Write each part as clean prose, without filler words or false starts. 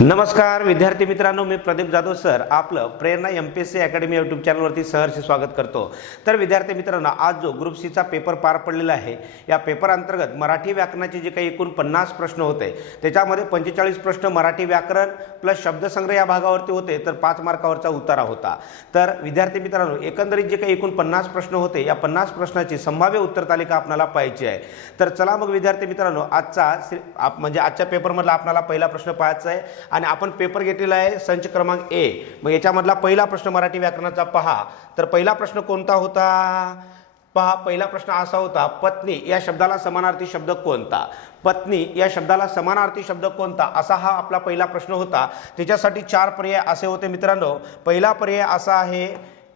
नमस्कार विद्यार्थी मित्रांनो, मी प्रदीप जाधव सर आपलं प्रेरणा MPSC अकॅडमी यूट्यूब चॅनलवरती सहर्ष स्वागत करतो। तर विद्यार्थी मित्रांनो, आज जो ग्रुप सी चा पेपर पार पडलेला आहे, या पेपर अंतर्गत मराठी व्याकरणाचे जे काही एकूण 50 प्रश्न होते त्याच्यामध्ये 45 प्रश्न मराठी व्याकरण प्लस शब्दसंग्रह या भागावरती होते, तर 5 मार्कावरचा उतारा होता। तर विद्यार्थी मित्रांनो, एकंदरीत जे काही एकूण 50 प्रश्न होते, या 50 प्रश्नाची संभाव्य उत्तर तालिका आपल्याला पाहायची आहे। तर चला मग विद्यार्थी मित्रांनो, आजच्या पेपरमधला आपल्याला पहिला प्रश्न पाहायचा आहे आणि आपण पेपर घेतलेला आहे संच क्रमांक ए। मग याच्यामधला पहिला प्रश्न मराठी व्याकरणाचा पहा। तर पहिला प्रश्न कोणता होता पहा। पहिला प्रश्न असा होता, पत्नी या शब्दाला समानार्थी शब्द कोणता? पत्नी या शब्दाला समानार्थी शब्द कोणता, असा हा आपला पहिला प्रश्न होता। त्याच्यासाठी 4 पर्याय असे होते मित्रांनो। पहिला पर्याय असा आहे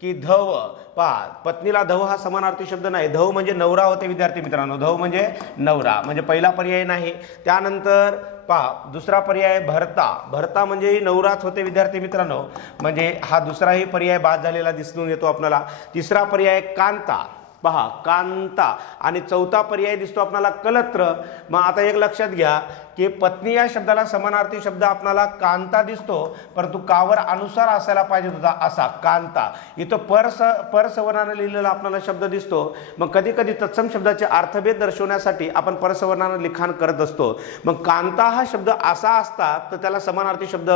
की धव। पहा, पत्नीला धव हा समानार्थी शब्द नाही, धव म्हणजे नवरा होते विद्यार्थी मित्रांनो, धव म्हणजे नवरा, म्हणजे पहिला पर्याय नाही। त्यानंतर पहा, दुसरा पर्याय भरता। भरता म्हणजे नवराच होते विद्यार्थी मित्रांनो, म्हणजे हा दुसराही पर्याय बाद झालेला दिसून येतो आपल्याला। तिसरा पर्याय कांता, पहा कांता, आणि चौथा पर्याय दिसतो आपल्याला कलत्र। मग आता एक लक्षात घ्या की पत्नी या शब्दाला समानार्थी शब्द आपल्याला कांता दिसतो, परंतु कावर अनुसार असायला पाहिजे होता असा कांता। इथं परसवर्णाने लिहिलेला आपल्याला शब्द दिसतो। मग कधी कधी तत्सम शब्दाचे अर्थभेद दर्शवण्यासाठी आपण परसवर्णाने लिखाण करत असतो। मग कांता हा शब्द असा असता तर त्याला समानार्थी शब्द,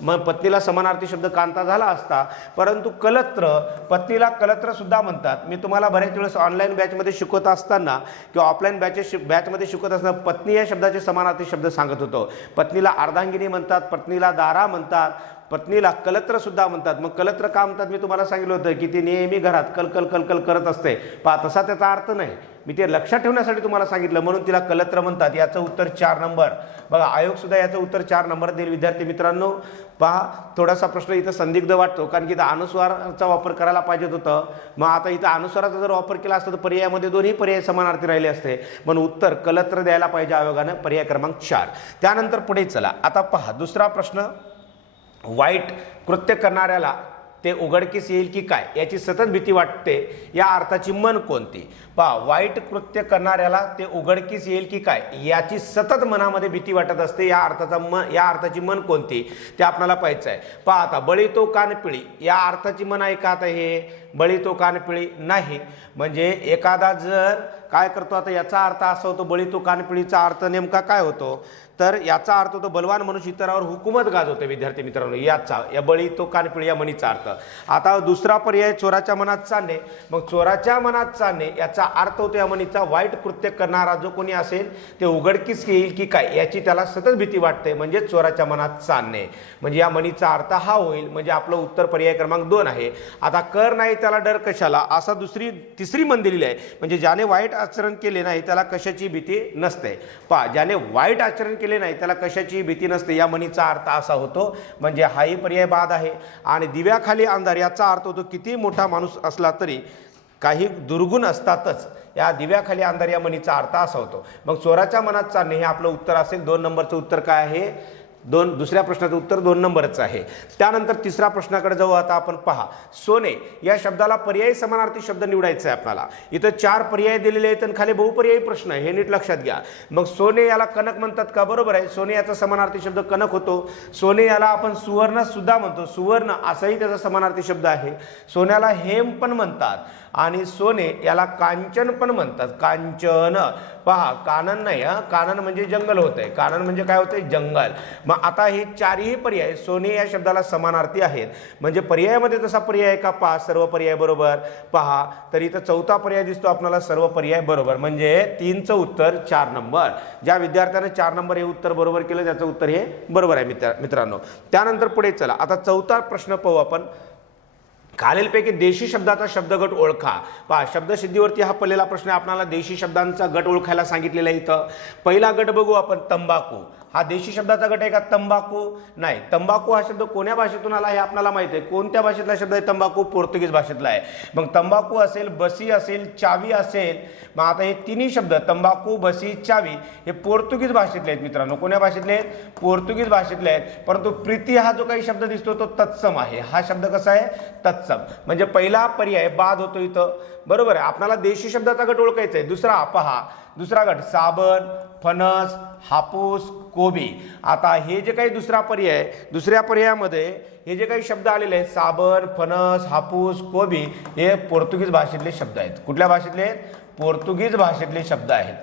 मग पत्नीला समानार्थी शब्द कांता झाला असता। परंतु कलत्र, पत्नीला कलत्र सुद्धा म्हणतात। मी तुम्हाला बऱ्याच वेळेस ऑनलाईन बॅचमध्ये शिकवत असताना किंवा ऑफलाईन बॅचमध्ये शिकवत असताना पत्नी या शब्दाचे समानार्थी शब्द सांगत होतो। पत्नीला अर्धांगिनी म्हणतात, पत्नीला दारा म्हणतात, पत्नीला कलत्र सुद्धा म्हणतात। मग कलत्र का म्हणतात मी तुम्हाला सांगितलं होतं की ती नेहमी घरात कलकल कलकल करत असते। पहा, तसा त्याचा अर्थ नाही, मी ते लक्षात ठेवण्यासाठी तुम्हाला सांगितलं, म्हणून तिला कलत्र म्हणतात। याचं उत्तर 4 नंबर। बघा, आयोग सुद्धा याचं उत्तर 4 नंबर देईल विद्यार्थी मित्रांनो। पहा, थोडासा प्रश्न इथं संदिग्ध वाटतो, कारण की इथं अनुस्वाराचा वापर करायला पाहिजे होतं। मग आता इथं अनुस्वाराचा जर वापर केला असता तर पर्यायामध्ये दोन्ही पर्याय समानार्थी राहिले असते, म्हणून उत्तर कलत्र द्यायला पाहिजे आयोगानं, पर्याय क्रमांक 4। त्यानंतर पुढे चला, आता पहा दुसरा प्रश्न, वाईट कृत्य करणाऱ्याला ते उघडकीस येईल की काय याची सतत भीती वाटते, या अर्थाची म्हण कोणती? पहा, वाईट कृत्य करणाऱ्याला ते उघडकीस येईल की काय याची सतत मनामध्ये भीती वाटत असते, या अर्थाची म्हण कोणती ते आपल्याला पाहायचं आहे। पहा, आता बळी तो कानपिळी या अर्थाची म्हण आहे का? आता हे बळी तो कानपिळी नाही, म्हणजे एखादा जर काय करतो, आता याचा अर्थ असा होतो, बळी तो कानपिळीचा अर्थ नेमका काय होतो? तर याचा अर्थ होतो बलवान मनुष्य इतरावर हुकूमत गाजवते विद्यार्थी मित्रांनो, या बळी तो कानपिळी या म्हणीचा अर्थ। आता दुसरा पर्याय चोराच्या मनात चालणे। मग चोराच्या मनात चालणे याचा अर्थ होतो या म्हणीचा वाईट कृत्य करणारा जो कोणी असेल ते उघडकीस येईल की काय याची त्याला सतत भीती वाटते, म्हणजे चोराच्या मनात चालणे, म्हणजे या म्हणीचा अर्थ हा होईल। म्हणजे आपलं उत्तर पर्याय क्रमांक 2 आहे। आता कर नाही त्याला डर कशाला, असा तिसरी म्हण दिलेली आहे, म्हणजे ज्याने वाईट आचरण केले नाही त्याला कशाची भीती नसते। पहा, ज्याने वाईट आचरण केले नाही त्याला कशाची भीती नसते, या म्हणीचा अर्थ असा होतो, म्हणजे हाही पर्याय बाद आहे। आणि दिव्याखाली अंधार याचा अर्थ होतो किती मोठा माणूस असला तरी काही दुर्गुण असतातच, या दिव्याखाली अंधार या म्हणीचा अर्थ असा होतो। मग चोराच्या मनात चालणे हे आपलं उत्तर असेल। 2 नंबरचं उत्तर काय आहे? दुसऱ्या प्रश्नाचं उत्तर 2 नंबरचं आहे। त्यानंतर तिसरा प्रश्नाकडे जाऊ आता आपण। पहा, सोने या शब्दाला पर्यायी समानार्थी शब्द निवडायचा आहे आपल्याला। इथं 4 पर्याय दिलेले आहेत आणि खाली बहुपर्यायी प्रश्न आहे, हे नीट लक्षात घ्या। मग सोने याला कनक म्हणतात का? बरोबर आहे, सोने याचा समानार्थी शब्द कनक होतो। सोने याला आपण सुवर्ण सुद्धा म्हणतो, सुवर्ण असाही त्याचा समानार्थी शब्द आहे। सोन्याला हेम पण म्हणतात आणि सोने याला कांचन पण म्हणतात, कांचन। पहा, कानन नाही, कानन म्हणजे जंगल होत आहे, कानन म्हणजे काय होते? जंगल। मग आता हे 4ही पर्याय सोने या शब्दाला समानार्थी आहेत, म्हणजे पर्यायामध्ये तसा पर्याय आहे का? पहा, सर्व पर्याय बरोबर। पहा, तर इथं चौथा पर्याय दिसतो आपल्याला, सर्व पर्याय बरोबर, म्हणजे 3चं उत्तर 4 नंबर। ज्या विद्यार्थ्याने 4 नंबर हे उत्तर बरोबर केलं त्याचं उत्तर हे बरोबर आहे मित्रांनो। त्यानंतर पुढे चला, आता चौथा प्रश्न पाहू आपण। खालीलपैकी देशी शब्दाचा शब्दगट ओळखा। पहा, शब्दसिद्धीवरती हा पहिला प्रश्न आहे, आपल्याला देशी शब्दांचा गट ओळखायला सांगितलेला आहे। इथं पहिला गट बघू आपण, तंबाखू। हा देशी शब्दाचा गट आहे का? तंबाखू नाही। तंबाखू हा शब्द कोण्या भाषेतून आला हे आपल्याला माहिती आहे। कोणत्या भाषेतला शब्द आहे तंबाखू? पोर्तुगीज भाषेतला आहे। मग तंबाखू असेल, बसी असेल, चावी असेल, मग आता हे तिन्ही शब्द तंबाखू, बसी, चावी हे पोर्तुगीज भाषेतले आहेत मित्रांनो। कोण्या भाषेतले आहेत? पोर्तुगीज भाषेतले आहेत। परंतु प्रीती हा जो काही शब्द दिसतो तो तत्सम आहे। हा शब्द कसा आहे? तत्सम, म्हणजे पहिला पर्याय बाद होतो इथं, बरोबर आहे। आपल्याला देशी शब्दाचा गट ओळखायचा आहे। दुसरा पहा, दुसरा गट साबण, फणस, हापूस, कोबी. आता हे जे काही दुसरा पर्याय आहे, दुसऱ्या पर्यायामध्ये हे जे काही शब्द आलेले आहेत साबण, फणस, हापूस, कोबी हे पोर्तुगीज भाषेतले शब्द आहेत. कुठल्या भाषेतले आहेत? पोर्तुगीज भाषेतले शब्द आहेत.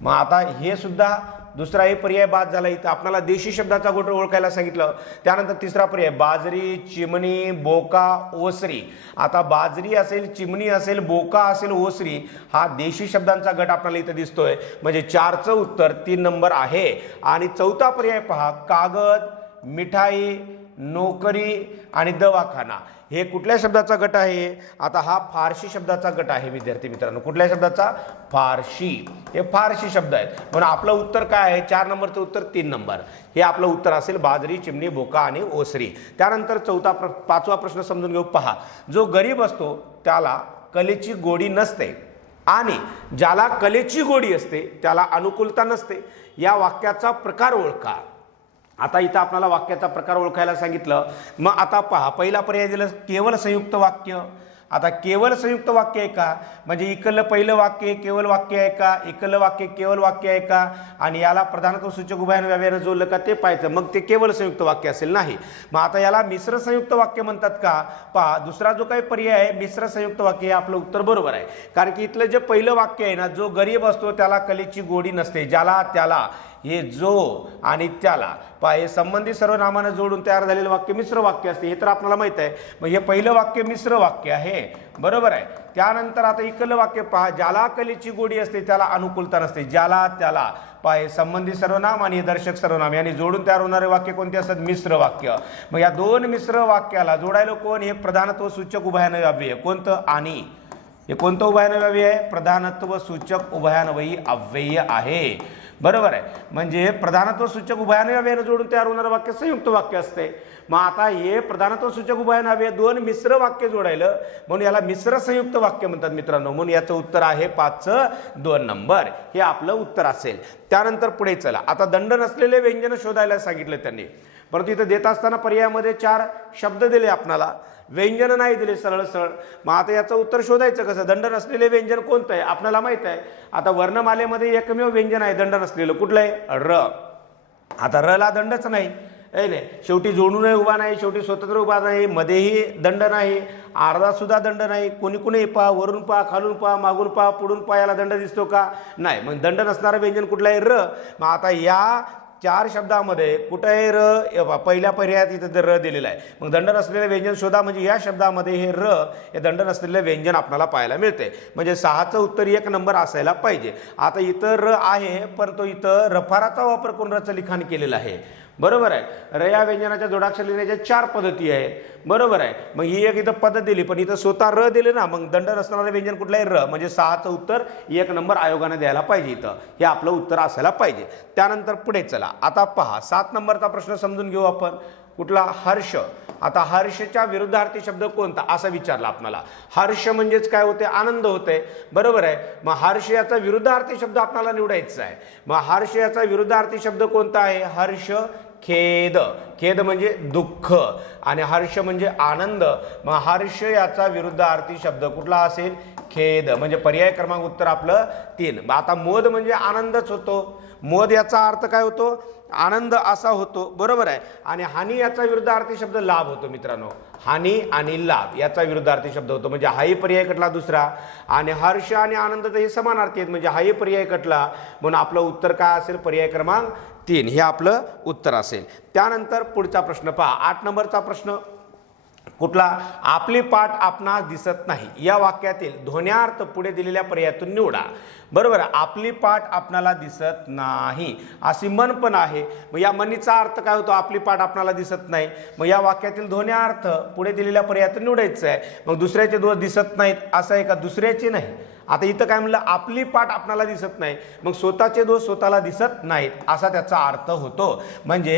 मग आता हे सुद्धा दुसराही पर्याय बाद झाला. इथं आपल्याला देशी शब्दाचा गट ओळखायला सांगितलं. त्यानंतर तिसरा पर्याय बाजरी, चिमणी, बोका, ओसरी. आता बाजरी असेल, चिमणी असेल, बोका असेल, ओसरी हा देशी शब्दांचा गट आपल्याला इथं दिसतोय. म्हणजे 4चं उत्तर 3 नंबर आहे. आणि चौथा पर्याय पहा कागद, मिठाई, नोकरी आणि दवाखाना. हे कुठल्या शब्दाचा गट आहे? आता हा फारशी शब्दाचा गट आहे विद्यार्थी मित्रांनो. कुठल्या शब्दाचा? फारशी. हे फारशी शब्द आहेत. म्हणून आपलं उत्तर काय आहे? 4 नंबरचं उत्तर 3 नंबर हे आपलं उत्तर असेल बाजरी, चिमणी, बोका आणि ओसरी. त्यानंतर 5वा प्रश्न समजून घेऊ. पहा, जो गरीब असतो त्याला कलेची गोडी नसते आणि ज्याला कलेची गोडी असते त्याला अनुकूलता नसते. या वाक्याचा प्रकार ओळखा. आता इथं आपल्याला वाक्याचा प्रकार ओळखायला सांगितलं. मग आता पहा, पहिला पर्याय दिलं केवळ संयुक्त वाक्य. आता केवळ संयुक्त वाक्य आहे का? म्हणजे इकलं पहिलं वाक्य केवळ वाक्य आहे का? इकलं वाक्य केवळ वाक्य आहे का? आणि याला प्रधानत्व सूचक उभयान व्याव्यानं जोडलं का ते पाहायचं. मग ते केवळ संयुक्त वाक्य असेल. नाही. मग आता याला मिश्र संयुक्त वाक्य म्हणतात का? पहा, दुसरा जो काही पर्याय आहे मिश्र संयुक्त वाक्य हे आपलं उत्तर बरोबर आहे. कारण की इथलं जे पहिलं वाक्य आहे ना, जो गरीब असतो त्याला कलेची गोडी नसते, ज्याला त्याला हे जो आणि त्याला पहा हे संबंधित सर्वनामानं जोडून तयार झालेलं वाक्य मिश्र वाक्य असते. हे तर आपल्याला माहित आहे. मग हे पहिलं वाक्य मिश्र वाक्य आहे. बरोबर आहे. त्यानंतर आता इकलं वाक्य पहा, ज्याला कलेची गोडी असते त्याला अनुकूलता नसते, ज्याला त्याला पहा हे संबंधित सर्वनाम आणि दर्शक सर्वनाम यांनी जोडून तयार होणारे वाक्य कोणते असतात? मिश्र वाक्य. मग या 2 मिश्र वाक्याला जोडायला कोण? हे प्रधानत्व सूचक उभयान्वयी अव्यय. कोणतं? आणि. हे कोणतं उभयान्वयी अव्यय आहे? प्रधानत्व सूचक उभयान्वयी अव्यय आहे. बरोबर आहे. म्हणजे प्रधानत्व सूचक उभयान्वयी अव्ययानं जोडून तयार होणारं वाक्य संयुक्त वाक्य असते. मग आता हे प्रधानत्व सूचक उभयान्वयी अव्यय 2 मिश्र वाक्य जोडायलं म्हणून याला मिश्र संयुक्त वाक्य म्हणतात मित्रांनो. म्हणून याचं उत्तर आहे 5चं 2 नंबर हे आपलं उत्तर असेल. त्यानंतर पुढे चला. आता दंड नसलेले व्यंजन शोधायला सांगितले त्यांनी. परंतु इथं देत असताना पर्यायामध्ये 4 शब्द दिले आपल्याला, व्यंजन नाही दिले सरळ सरळ. मग आता याचं उत्तर शोधायचं कसं? दंड नसलेले व्यंजन कोणतं आहे आपल्याला माहित आहे. आता वर्णमालेमध्ये एकमेव व्यंजन आहे दंड नसलेलं. कुठलं आहे? र. आता र ला दंडच नाही. नाही, शेवटी जोडूनही उभा नाही, शेवटी स्वतंत्र उभा नाही, मध्येही दंड नाही, अर्धा सुद्धा दंड नाही. कोणी पहा, वरून पहा, खालून पहा, मागून पहा, पुढून पहा, याला दंड दिसतो का? नाही. मग दंड नसणारं व्यंजन कुठलं आहे? र. मग आता या 4 शब्दामध्ये कुठं आहे र? पहिल्या पर्यायात इथं र दिलेला आहे. मग दंड नसलेलं व्यंजन शोधा. म्हणजे या शब्दामध्ये हे र हे दंड नसलेलं व्यंजन आपल्याला पाहायला मिळते. म्हणजे 6चं उत्तर 1 नंबर असायला पाहिजे. आता इथं र आहे परंतु इथं रफाराचा वापर करून रचं लिखाण केलेलं आहे. बरोबर आहे. र या व्यंजनाच्या जोडाक्षर लिहिण्याच्या 4 पद्धती आहेत. बरोबर आहे. मग ही एक इथं पद्धत दिली पण इथं स्वतः र दिले ना. मग दंड नसणारं व्यंजन कुठलं आहे? र. म्हणजे 6चं उत्तर 1 नंबर आयोगाने द्यायला पाहिजे. इथं हे आपलं उत्तर असायला पाहिजे. त्यानंतर पुढे चला. आता पहा 7 नंबरचा प्रश्न समजून घेऊ आपण. कुठला? हर्ष. आता हर्षच्या विरुद्धार्थी शब्द कोणता असं विचारला आपल्याला. हर्ष म्हणजेच काय होते? आनंद होते. बरोबर आहे. मग हर्ष याचा विरुद्धार्थी शब्द आपल्याला निवडायचा आहे. मग हर्ष याचा विरुद्धार्थी शब्द कोणता आहे? हर्ष खेद. खेद म्हणजे दुःख आणि हर्ष म्हणजे आनंद. मग हर्ष याचा विरुद्धार्थी शब्द कुठला असेल? खेद. म्हणजे पर्याय क्रमांक उत्तर आपलं 3. आता मोद म्हणजे आनंदच होतो. मोद याचा अर्थ काय होतो? आनंद असा होतो. बरोबर आहे. आणि हानी याचा विरुद्धार्थी शब्द लाभ होतो मित्रांनो. हानी आणि लाभ याचा विरुद्धार्थी शब्द होतो. म्हणजे हाही पर्याय कटला दुसरा. आणि हर्ष आणि आनंद तर हे समानार्थी आहेत. म्हणजे हाही पर्याय कटला म्हणून आपलं उत्तर काय असेल? पर्याय क्रमांक 3 हे आपलं उत्तर असेल. त्यानंतर पुढचा प्रश्न पहा. 8 नंबरचा प्रश्न कुठला? आपली पाठ आपणास दिसत नाही. या वाक्यातील ध्वन्यार्थ पुढे दिलेल्या पर्यायातून निवडा. बरोबर. आपली पाठ आपणाला दिसत नाही अशी मन पण आहे. मग या मनीचा अर्थ काय होतो? आपली पाठ आपणाला दिसत नाही. मग या वाक्यातील ध्वन्यार्थ पुढे दिलेल्या पर्यायातून निवडायचं आहे. मग दुसऱ्याचे दोष दिसत नाहीत असं आहे का? दुसऱ्याचे नाही. आता इथं काय म्हणलं? आपली पाठ आपणाला दिसत नाही. मग स्वतःचे दोष स्वतःला दिसत नाहीत असा त्याचा अर्थ होतो. म्हणजे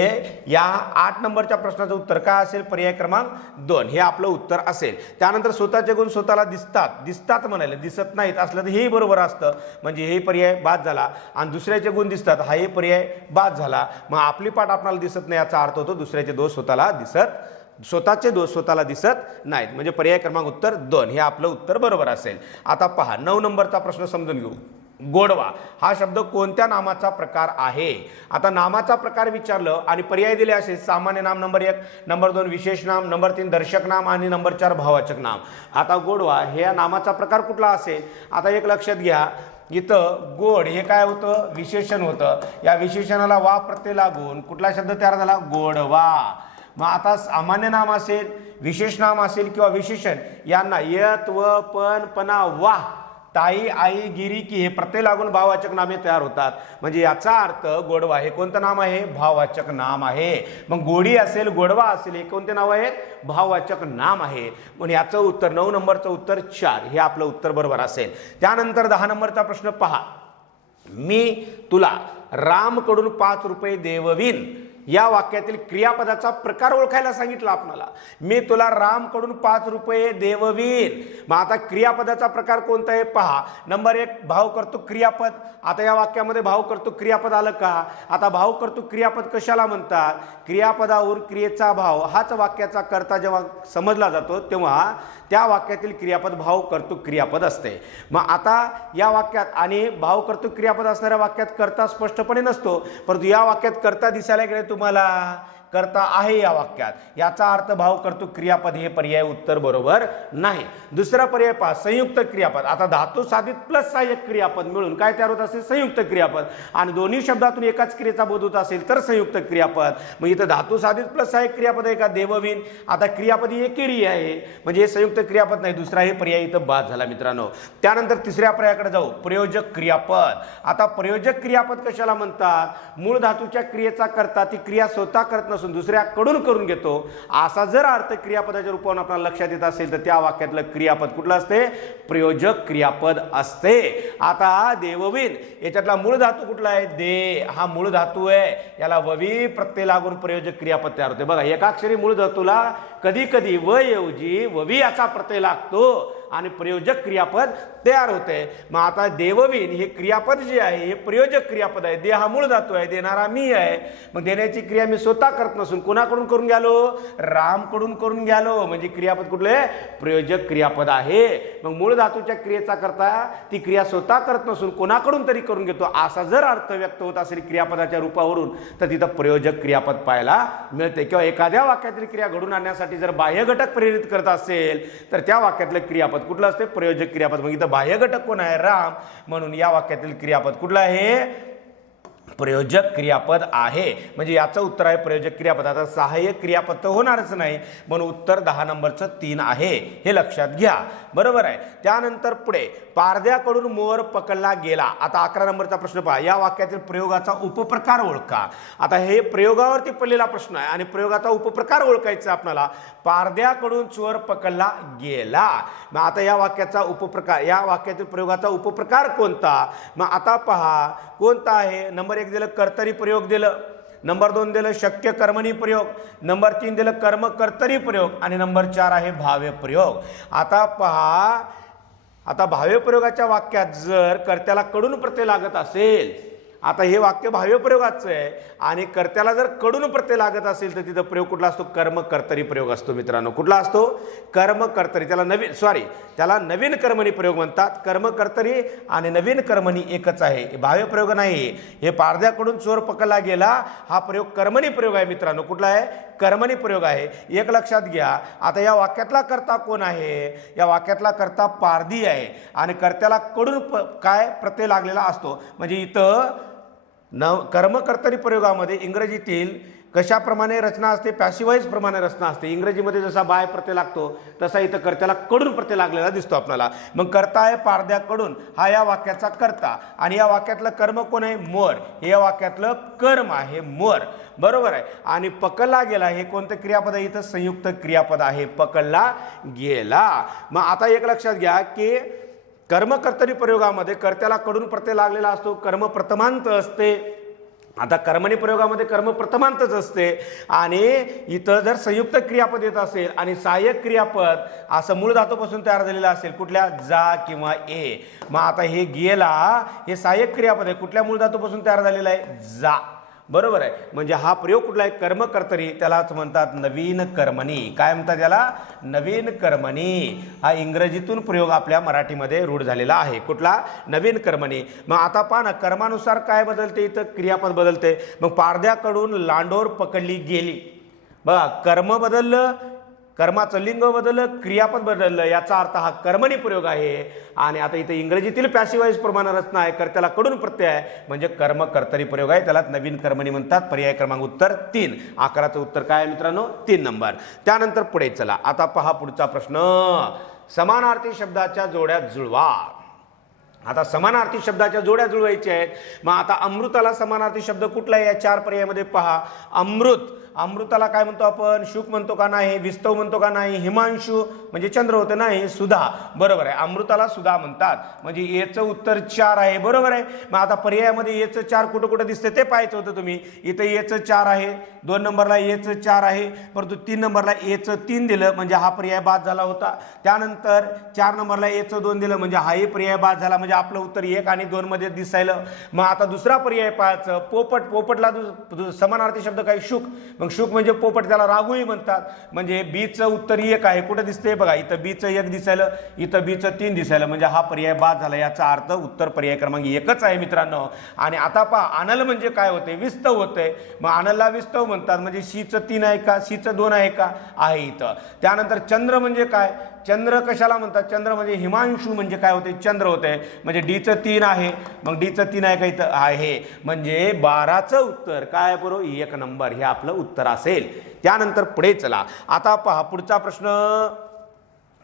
या 8 नंबरच्या प्रश्नाचं उत्तर काय असेल? पर्याय क्रमांक 2 हे आपलं उत्तर असेल. त्यानंतर स्वतःचे गुण स्वतःला दिसतात. दिसतात म्हणाले, दिसत नाहीत असलं तर हेही बरोबर असतं. म्हणजे हे पर्याय बाद झाला. आणि दुसऱ्याचे गुण दिसतात हा हे पर्याय बाद झाला. मग आपली पाठ आपल्याला दिसत नाही याचा अर्थ होतो दुसऱ्याचे दोष स्वतःला स्वतःचे दोष स्वतःला दिसत नाहीत. म्हणजे पर्याय क्रमांक उत्तर 2 हे आपलं उत्तर बरोबर असेल. आता पहा 9 नंबरचा प्रश्न समजून घेऊ. गोडवा हा शब्द कोणत्या नामाचा प्रकार आहे? आता नामाचा प्रकार विचारलं आणि पर्याय दिले असे सामान्य नाम नंबर 1, नंबर 2 विशेष नाम, नंबर 3 दर्शक नाम आणि नंबर 4 भाववाचक नाम. आता गोडवा हे या नामाचा प्रकार कुठला असेल? आता एक लक्षात घ्या, इथं गोड हे काय होतं? विशेषण होतं. या विशेषणाला वा प्रत्यय लागून कुठला शब्द तयार झाला? गोडवा. मग आता सामान्य नाम असेल, विशेष नाम असेल किंवा विशेषण यांना यत व पण पणा वा ताई आई गिरी की हे प्रत्यय लागून भाववाचक नामे तयार होतात. म्हणजे याचा अर्थ गोडवा हे कोणतं नाम आहे? भाववाचक नाम आहे. मग गोडी असेल, गोडवा असेल हे कोणते नाव आहेत? भाववाचक नाम आहे. म्हणून याचं उत्तर 9 नंबरचं उत्तर 4 हे आपलं उत्तर बरोबर असेल. त्यानंतर 10 नंबरचा प्रश्न पहा. मी तुला रामकडून 5 रुपये देववीन या वाक्यातील क्रियापदाचा प्रकार ओळखायला सांगितलं आपल्याला. मी तुला रामकडून 5 रुपये देववीन. मग आता क्रियापदाचा प्रकार कोणता आहे पहा. नंबर 1 भाव कर्तृक क्रियापद. आता या वाक्यामध्ये भाव कर्तृक क्रियापद आलं का? आता भाव कर्तृक क्रियापद कशाला म्हणतात? क्रियापदावर क्रियेचा भाव हाच वाक्याचा कर्ता जेव्हा समजला जातो तेव्हा त्या वाक्यातील क्रियापद भाव कर्तृक क्रियापद असते. मग आता या वाक्यात आणि भाव कर्तृक क्रियापद असणाऱ्या वाक्यात कर्ता स्पष्टपणे नसतो, परंतु या वाक्यात कर्ता दिसायला गेले तुम्हाला कर्ता आहे या वाक्यात. याचा अर्थ भाव कर्तृक क्रियापद हे पर्याय उत्तर बरोबर नाही. दुसरा पर्याय पहा, संयुक्त क्रियापद. आता धातू साधित प्लस सहाय्यक क्रियापद मिळून काय तयार होत असेल? संयुक्त क्रियापद. आणि दोन्ही शब्दातून एकाच क्रियेचा बोध होत असेल तर संयुक्त क्रियापद. मग इथं धातू साधित प्लस सहाय्यक क्रियापद आहे का? देववीन. आता क्रियापद ही एकेरी आहे म्हणजे हे संयुक्त क्रियापद नाही. दुसरा हे पर्याय इथं बाद झाला मित्रांनो. त्यानंतर तिसऱ्या पर्यायाकडे जाऊ, प्रयोजक क्रियापद. आता प्रयोजक क्रियापद कशाला म्हणतात? मूळ धातूच्या क्रियेचा कर्ता ती क्रिया स्वतः करत नसून दुसऱ्याकडून करून घेतो असा जर अर्थ क्रियापदाच्या रूपाने आपल्याला लक्षात येत असेल तर त्या वाक्यातलं क्रियापद कुठलं असते? प्रयोजक क्रियापद असते. आता देववीन याच्यातला मूळ धातू कुठला आहे? दे हा मूळ धातू आहे. याला ववी प्रत्यय लागून प्रयोजक क्रियापद तयार होते. बघा, एकाक्षरी मूळ धातूला कधी कधी व ऐवजी ववी असा प्रत्यय लागतो आणि प्रयोजक क्रियापद तयार होते. मग आता देववीन हे क्रियापद जे आहे हे प्रयोजक क्रियापद आहे. दे हा मूळ धातू आहे, देणारा मी आहे. मग देण्याची क्रिया मी स्वतः करत नसून कोणाकडून करून गेलो? रामकडून करून गेलो. म्हणजे क्रियापद कुठले? प्रयोजक क्रियापद आहे. मग मूळ धातूच्या क्रियेचा करता ती क्रिया स्वतः करत नसून कोणाकडून तरी करून घेतो असा जर अर्थ व्यक्त होत असेल क्रियापदाच्या रूपावरून तर तिथं प्रयोजक क्रियापद पाहायला मिळते. किंवा एखाद्या वाक्यातील क्रिया घडून आणण्यासाठी जर बाह्य घटक प्रेरित करत असेल तर त्या वाक्यातलं क्रियापद कुठलं असते? प्रयोजक क्रियापद. मग इथं बाह्य घटक कोण आहे? राम. म्हणून या वाक्यातील क्रियापद कुठलं आहे? प्रयोजक क्रियापद आहे. म्हणजे याचं उत्तर आहे प्रयोजक क्रियापद. आता सहाय्यक क्रियापद तर होणारच नाही म्हणून उत्तर 10 नंबरचं 3 आहे हे लक्षात घ्या. बरोबर आहे. त्यानंतर पुढे पारद्याकडून मोर पकडला गेला. आता 11 नंबरचा प्रश्न पहा. या वाक्यातील प्रयोगाचा उपप्रकार ओळखा. आता हे प्रयोगावरती पडलेला प्रश्न आहे आणि प्रयोगाचा उपप्रकार ओळखायचा आपल्याला. पारद्याकडून चोर पकडला गेला. मग आता या वाक्याचा उपप्रकार, या वाक्यातील प्रयोगाचा उपप्रकार कोणता? मग आता पहा कोणता आहे. नंबर 1 दिलं कर्तरी प्रयोग दिलं, नंबर 2 दिलं शक्य कर्मणी प्रयोग, नंबर 3 दिलं कर्म कर्तरी प्रयोग आणि नंबर 4 आहे भाव्य प्रयोग. आता पहा, आता भाव्य प्रयोगाच्या वाक्यात जर कर्त्याला कडून प्रत्यय लागत असेल, आता हे वाक्य भाव्य प्रयोगाचं आहे आणि कर्त्याला जर कडून प्रत्यय लागत असेल तर तिथं प्रयोग कुठला असतो? कर्म कर्तरी प्रयोग असतो मित्रांनो. कुठला असतो? कर्म कर्तरी. त्याला नवीन कर्मणी प्रयोग म्हणतात. कर्म कर्तरी आणि नवीन कर्मणी एकच आहे. भाव्य प्रयोग नाही. हे पारद्याकडून चोर पकडला गेला हा प्रयोग कर्मणी प्रयोग आहे मित्रांनो. कुठला आहे? कर्मणी प्रयोग आहे. एक लक्षात घ्या. आता या वाक्यातला कर्ता कोण आहे? या वाक्यातला कर्ता पारधी आहे आणि कर्त्याला कडून काय प्रत्यय लागलेला असतो. म्हणजे इथं कर्मकर्तरी प्रयोगामध्ये इंग्रजीतील कशाप्रमाणे रचना असते? पॅसिव्हाइज प्रमाणे रचना असते. इंग्रजीमध्ये जसा बाय प्रत्यय लागतो तसा इथं कर्त्याला कडून प्रत्यय लागलेला दिसतो आपल्याला. मग कर्ता आहे पारद्याकडून हा या वाक्याचा कर्ता आणि या वाक्यातलं कर्म कोण आहे? मोर. हे या वाक्यातलं कर्म आहे मोर. बरोबर आहे. आणि पकडला गेला हे कोणतं क्रियापद आहे? इथं संयुक्त क्रियापद आहे. पकडला गेला. मग आता एक लक्षात घ्या की कर्मकर्तरी प्रयोगामध्ये कर्त्याला कडून प्रत्यय लागलेला असतो. कर्म प्रथमांत असते. आता कर्मणी प्रयोगामध्ये कर्म प्रथमांतच असते आणि इथं जर संयुक्त क्रियापद येत असेल आणि सहाय्यक क्रियापद असं मूळ धातूपासून तयार झालेलं असेल कुठल्या? जा किंवा ए. मग आता हे गेला हे सहाय्यक क्रियापद आहे. कुठल्या मूळ धातूपासून तयार झालेलं आहे? जा. बरोबर आहे. म्हणजे हा प्रयोग कुठला आहे? कर्मकर्तरी, त्यालाच म्हणतात नवीन कर्मणी. काय म्हणतात त्याला? नवीन कर्मणी. हा इंग्रजीतून प्रयोग आपल्या मराठीमध्ये रूढ झालेला आहे. कुठला? नवीन कर्मणी. मग आता पहा ना, कर्मानुसार काय बदलते? इथं क्रियापद बदलते. मग पारध्याकडून लांडोर पकडली गेली. बघा, कर्म बदललं, कर्माचं लिंग बदललं, क्रियापद बदललं, याचा अर्थ हा कर्मणी प्रयोग आहे. आणि आता इथे इंग्रजीतील पॅसिव्ह वॉइस प्रमाण रचना आहे, कर्त्याला कडून प्रत्यय आहे, म्हणजे कर्म कर्तरी प्रयोग आहे, त्याला नवीन कर्मणी म्हणतात. पर्याय क्रमांक उत्तर 3. 11चं उत्तर काय आहे मित्रांनो? 3 नंबर. त्यानंतर पुढे चला, आता पहा पुढचा प्रश्न. समानार्थी शब्दाच्या जोड्या जुळवा. आता समानार्थी शब्दाच्या जोड्या जुळवायच्या आहेत. मग आता अमृताला समानार्थी शब्द कुठला आहे? या 4 पर्यायामध्ये पहा. अमृत, अमृताला काय म्हणतो आपण? शुक म्हणतो का नाही? विस्तव म्हणतो का नाही? हिमांशू म्हणजे चंद्र होतं नाही? सुधा. बरोबर आहे, अमृताला सुधा म्हणतात. म्हणजे याचं उत्तर 4 आहे. बरोबर आहे. मग आता पर्यायामध्ये याचं 4 कुठं कुठं दिसते ते पाहायचं होतं तुम्ही. इथं याचं 4 आहे, 2 नंबरला याचं 4 आहे, परंतु 3 नंबरला याचं 3 दिलं, म्हणजे हा पर्याय बाद झाला होता. त्यानंतर 4 नंबरला याचं 2 दिलं, म्हणजे हाही पर्याय बाद झाला, म्हणजे आपलं उत्तर 1 आणि 2 मध्ये दिसायलं. मग आता दुसरा पर्याय पाहायचं. पोपट, पोपटला समानार्थी शब्द काय? शुक. मग शुक म्हणजे पोपट, त्याला राघुई म्हणतात. म्हणजे बीचं उत्तर 1 आहे. कुठं दिसते? बघा, इथं बीचं 1 दिसायलं, इथं बीचं 3 दिसायलं, म्हणजे हा पर्याय बाद झाला. याचा अर्थ उत्तर पर्याय क्रमांक 1च आहे मित्रांनो. आणि आता पहा, अनल म्हणजे काय होते? विस्तव होते. मग अनलला विस्तव म्हणतात. म्हणजे शीचं 3 आहे का? शीचं 2 आहे का? आहे इथं. त्यानंतर चंद्र म्हणजे काय? चंद्र कशाला म्हणतात? चंद्र म्हणजे हिमांशू म्हणजे काय होते? चंद्र होते. म्हणजे डीचं 3 आहे, मग डीचं 3 आहे का? इथं आहे. म्हणजे 12चं उत्तर काय बरोबर? 1 नंबर हे आपलं उत्तर असेल. त्यानंतर पुढे चला, आता पहा पुढचा प्रश्न.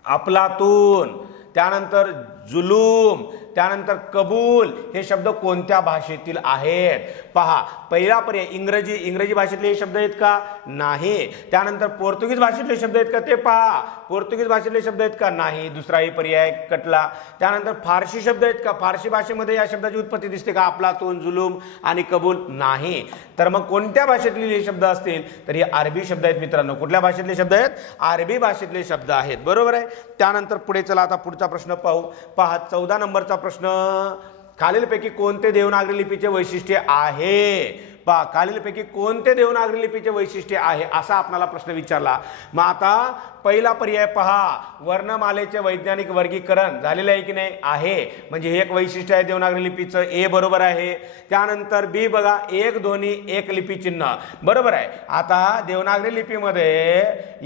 अफलातून, त्यानंतर जुलूम, त्यानंतर कबूल हे शब्द कोणत्या भाषेतील आहेत? पहा, पहिला पर्याय इंग्रजी, इंग्रजी भाषेतले हे शब्द आहेत का? नाही. त्यानंतर पोर्तुगीज भाषेतले शब्द आहेत का? ते पहा, पोर्तुगीज भाषेतले शब्द आहेत का? नाही. दुसराही पर्याय कटला. त्यानंतर फारसी शब्द आहेत का? फारसी भाषेमध्ये या शब्दाची उत्पत्ती दिसते का? अफलातून, जुलूम आणि कबूल? नाही. तर मग कोणत्या भाषेतले हे शब्द असतील? तर हे अरबी शब्द आहेत मित्रांनो. कुठल्या भाषेतले शब्द आहेत? अरबी भाषेतले शब्द आहेत. बरोबर आहे. त्यानंतर पुढे चला, आता पुढचा प्रश्न पाहू. पहा, 14 नंबरचा प्रश्न. खालीलपैकी कोणते देवनागरी लिपीचे वैशिष्ट्य आहे? पहा, खालीलपैकी कोणते देवनागरी लिपीचे वैशिष्ट्य आहे असा आपल्याला प्रश्न विचारला. मग आता पहिला पर्याय पहा, वर्णमालेचे वैज्ञानिक वर्गीकरण झालेले आहे की नाही? आहे. म्हणजे हे एक वैशिष्ट्य आहे देवनागरी लिपीचं. ए बरोबर आहे. त्यानंतर बी बघा, एक ध्वनी एक लिपी चिन्ह. बरोबर आहे. आता देवनागरी लिपीमध्ये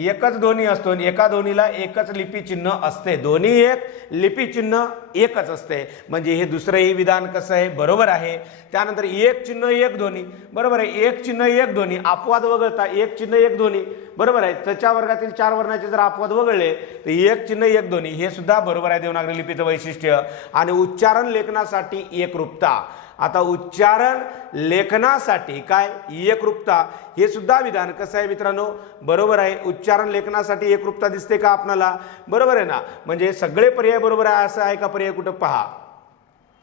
एकच ध्वनी असतो, एका ध्वनीला एकच लिपी चिन्ह असते. ध्वनी एक, लिपी चिन्ह एकच असते. म्हणजे हे दुसरंही विधान कसं आहे? बरोबर आहे. त्यानंतर एक चिन्ह एक ध्वनी. बरोबर आहे. एक चिन्ह एक ध्वनी, अपवाद वगळता एक चिन्ह एक ध्वनी. बरोबर आहे. त्याच्या वर्गातील 4 वर्णाचे जर अपवाद वगळले तर एक चिन्ह एक ध्वनी हे सुद्धा बरोबर आहे देवनागरी लिपीचं वैशिष्ट्य. आणि उच्चारण लेखनासाठी एकरूपता. आता उच्चारण लेखनासाठी काय? एकरूपता हे सुद्धा विधान कसं आहे मित्रांनो? बरोबर आहे. उच्चारण लेखनासाठी एकरूपता दिसते का आपल्याला? बरोबर आहे ना. म्हणजे सगळे पर्याय बरोबर आहे असं आहे का? पर्याय कुठं? पहा,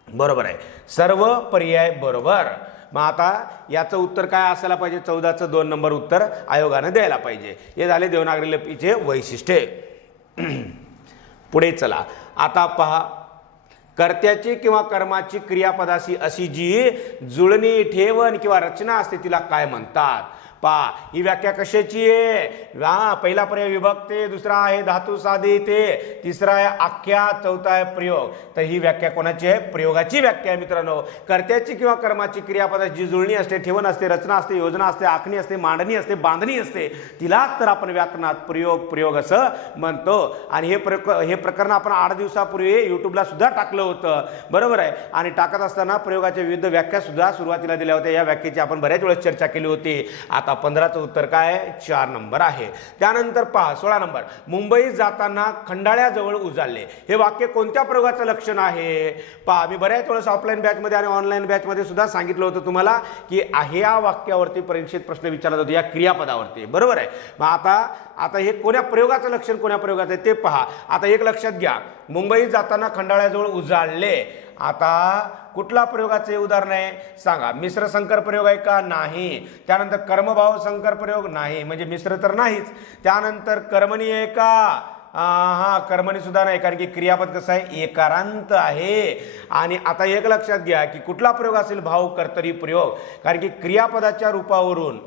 बरोबर आहे. सर्व पर्याय बरोबर. मग आता याचं उत्तर काय असायला पाहिजे? 14चं 2 नंबर उत्तर आयोगाने द्यायला पाहिजे. हे झाले देवनागरी लिपीचे वैशिष्ट्ये. पुढे चला, आता पहा, कर्त्याची किंवा कर्माची क्रियापदाशी अशी जी जुळणी, ठेवण किंवा रचना असते तिला काय म्हणतात? पहा, ही व्याख्या कशाची आहे? पहिला पर्याय विभक्ते, दुसरा आहे धातू साधिते, तिसरा आहे आख्या, चौथा आहे प्रयोग. तर ही व्याख्या कोणाची आहे? प्रयोगाची व्याख्या आहे मित्रांनो. कर्त्याची किंवा कर्माची क्रियापदाची जी जुळणी असते, ठेवण असते, रचना असते, योजना असते, आखणी असते, मांडणी असते, बांधणी असते, तिलाच तर आपण व्याकरणात प्रयोग असं म्हणतो. आणि हे प्रकरण आपण 8 दिवसापूर्वी यूट्यूबला सुद्धा टाकलं होतं. बरोबर आहे. आणि टाकत असताना प्रयोगाच्या विविध व्याख्या सुद्धा सुरुवातीला दिल्या होत्या. या व्याख्येची आपण बऱ्याच वेळेस चर्चा केली होती. आता 15चं उत्तर काय? 4 नंबर आहे. त्यानंतर पहा, 16 नंबर. मुंबईत जाताना खंडाळ्याजवळ उजाडले हे वाक्य कोणत्या प्रयोगाचं लक्षण आहे? पहा, मी बऱ्याच वेळेस ऑफलाईन बॅचमध्ये आणि ऑनलाईन बॅचमध्ये सुद्धा सांगितलं होतं तुम्हाला की या वाक्यावरती परीक्षेत प्रश्न विचारला जातो, या क्रियापदावरती. बरोबर आहे. मग आता हे कोण्या प्रयोगाचं लक्षण, कोण्या प्रयोगाचं आहे ते पहा. आता एक लक्षात घ्या, मुंबईत जाताना खंडाळ्याजवळ उजाडले. आता कुठला प्रयोगाचे उदाहरण आहे सांगा? मिश्र संकर प्रयोग आहे का? नाही. त्यानंतर कर्मभाव संकर प्रयोग? नाही. म्हणजे मिश्र तर नाहीच. त्यानंतर कर्मणी आहे का? हा कर्मणी सुद्धा नाही, कारण की क्रियापद कसं आहे एकारांत आहे. आणि आता एक लक्षात घ्या की कुठला प्रयोग असेल भाव कर्तरी प्रयोग, कारण की क्रियापदाच्या रूपावरून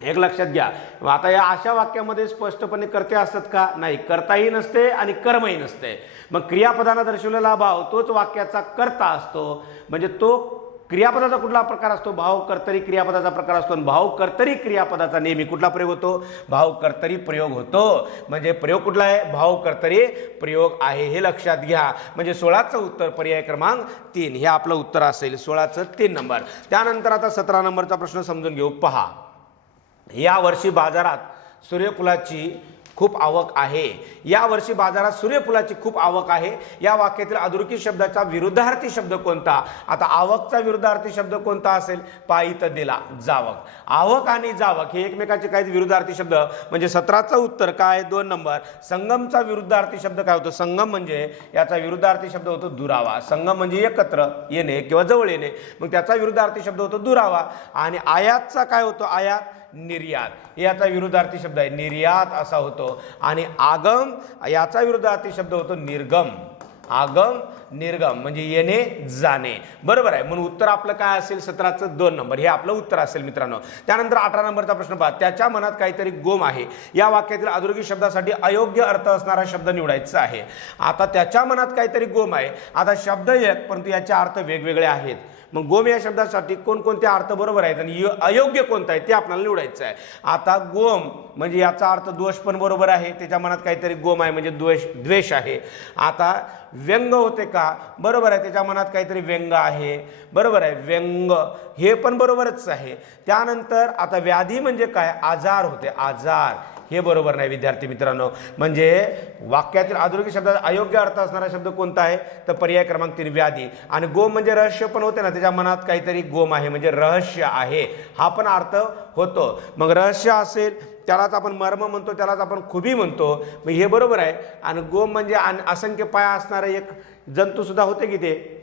एक लक्षात घ्या. आता या अशा वाक्यामध्ये स्पष्टपणे कर्ते असतात का? नाही, कर्ताही नसते आणि कर्मही नसते. मग क्रियापदाला दर्शवलेला भाव तोच वाक्याचा कर्ता असतो. म्हणजे तो क्रियापदाचा कुठला प्रकार असतो? भाव कर्तरी क्रियापदाचा प्रकार असतो. आणि भाव कर्तरी क्रियापदाचा नेहमी कुठला प्रयोग होतो? भाव कर्तरी प्रयोग होतो. म्हणजे प्रयोग कुठला आहे? भाव कर्तरी प्रयोग आहे, हे लक्षात घ्या. म्हणजे 16चं उत्तर पर्याय क्रमांक 3 हे आपलं उत्तर असेल. 16चं 3 नंबर. त्यानंतर आता 17 नंबरचा प्रश्न समजून घेऊ. पहा, या वर्षी बाजारात सूर्यफुलाची खूप आवक आहे. या वर्षी बाजारात सूर्यफुलाची खूप आवक आहे. या वाक्यातील अधोरेखित शब्दाचा विरुद्धार्थी शब्द कोणता? आता आवकचा विरुद्धार्थी शब्द कोणता असेल? पायीत दिला जावक. आवक आणि जावक हे एकमेकाचे काही विरुद्धार्थी शब्द. म्हणजे 17चं उत्तर काय? 2 नंबर. संगमचा विरुद्धार्थी शब्द काय होतो? संगम म्हणजे याचा विरुद्धार्थी शब्द होतो दुरावा. संगम म्हणजे एकत्र येणे किंवा जवळ येणे, मग त्याचा विरुद्धार्थी शब्द होतो दुरावा. आणि आयातचा काय होतो? आयात निर्यात, हे याचा विरुद्धार्थी शब्द आहे, निर्यात असा होतो. आणि आगम याचा विरुद्धार्थी शब्द होतो निर्गम. आगम निर्गम म्हणजे येणे जाणे. बरोबर आहे. म्हणून उत्तर आपलं काय असेल? 17चं 2 नंबर हे आपलं उत्तर असेल मित्रांनो. त्यानंतर 18 नंबरचा प्रश्न पहा. त्याच्या मनात काहीतरी गोम आहे. या वाक्यातील अधोरेखित शब्दासाठी अयोग्य अर्थ असणारा शब्द निवडायचा आहे. आता त्याच्या मनात काहीतरी गोम आहे. आता शब्द एक, परंतु याचे अर्थ वेगवेगळे आहेत. मग गोम या शब्दासाठी कोणकोणते अर्थ बरोबर आहेत आणि अयोग्य कोणता आहे ते आपल्याला निवडायचं आहे. आता गोम म्हणजे याचा अर्थ दोष पण बरोबर आहे. त्याच्या मनात काहीतरी गोम आहे म्हणजे द्वेष आहे. आता व्यंग होते का? बरोबर आहे. त्याच्या मनात काहीतरी व्यंग आहे. बरोबर आहे, व्यंग हे पण बरोबरच आहे. त्यानंतर आता व्याधी म्हणजे काय? आजार होते, आजार हे बरोबर नाही विद्यार्थी मित्रांनो. म्हणजे वाक्यातील अधोरेखित शब्दाचा अयोग्य अर्थ असणारा शब्द कोणता आहे? तर पर्याय क्रमांक 3 व्याधी. आणि गोम म्हणजे रहस्य पण होते ना, त्याच्या मनात काहीतरी गोम आहे म्हणजे रहस्य आहे, हा पण अर्थ होतो. मग रहस्य असेल त्यालाच आपण मर्म म्हणतो, त्यालाच आपण खुबी म्हणतो, मग हे बरोबर आहे. आणि गोम म्हणजे असंख्य पाया असणारा एक जंतू सुद्धा होते की ते,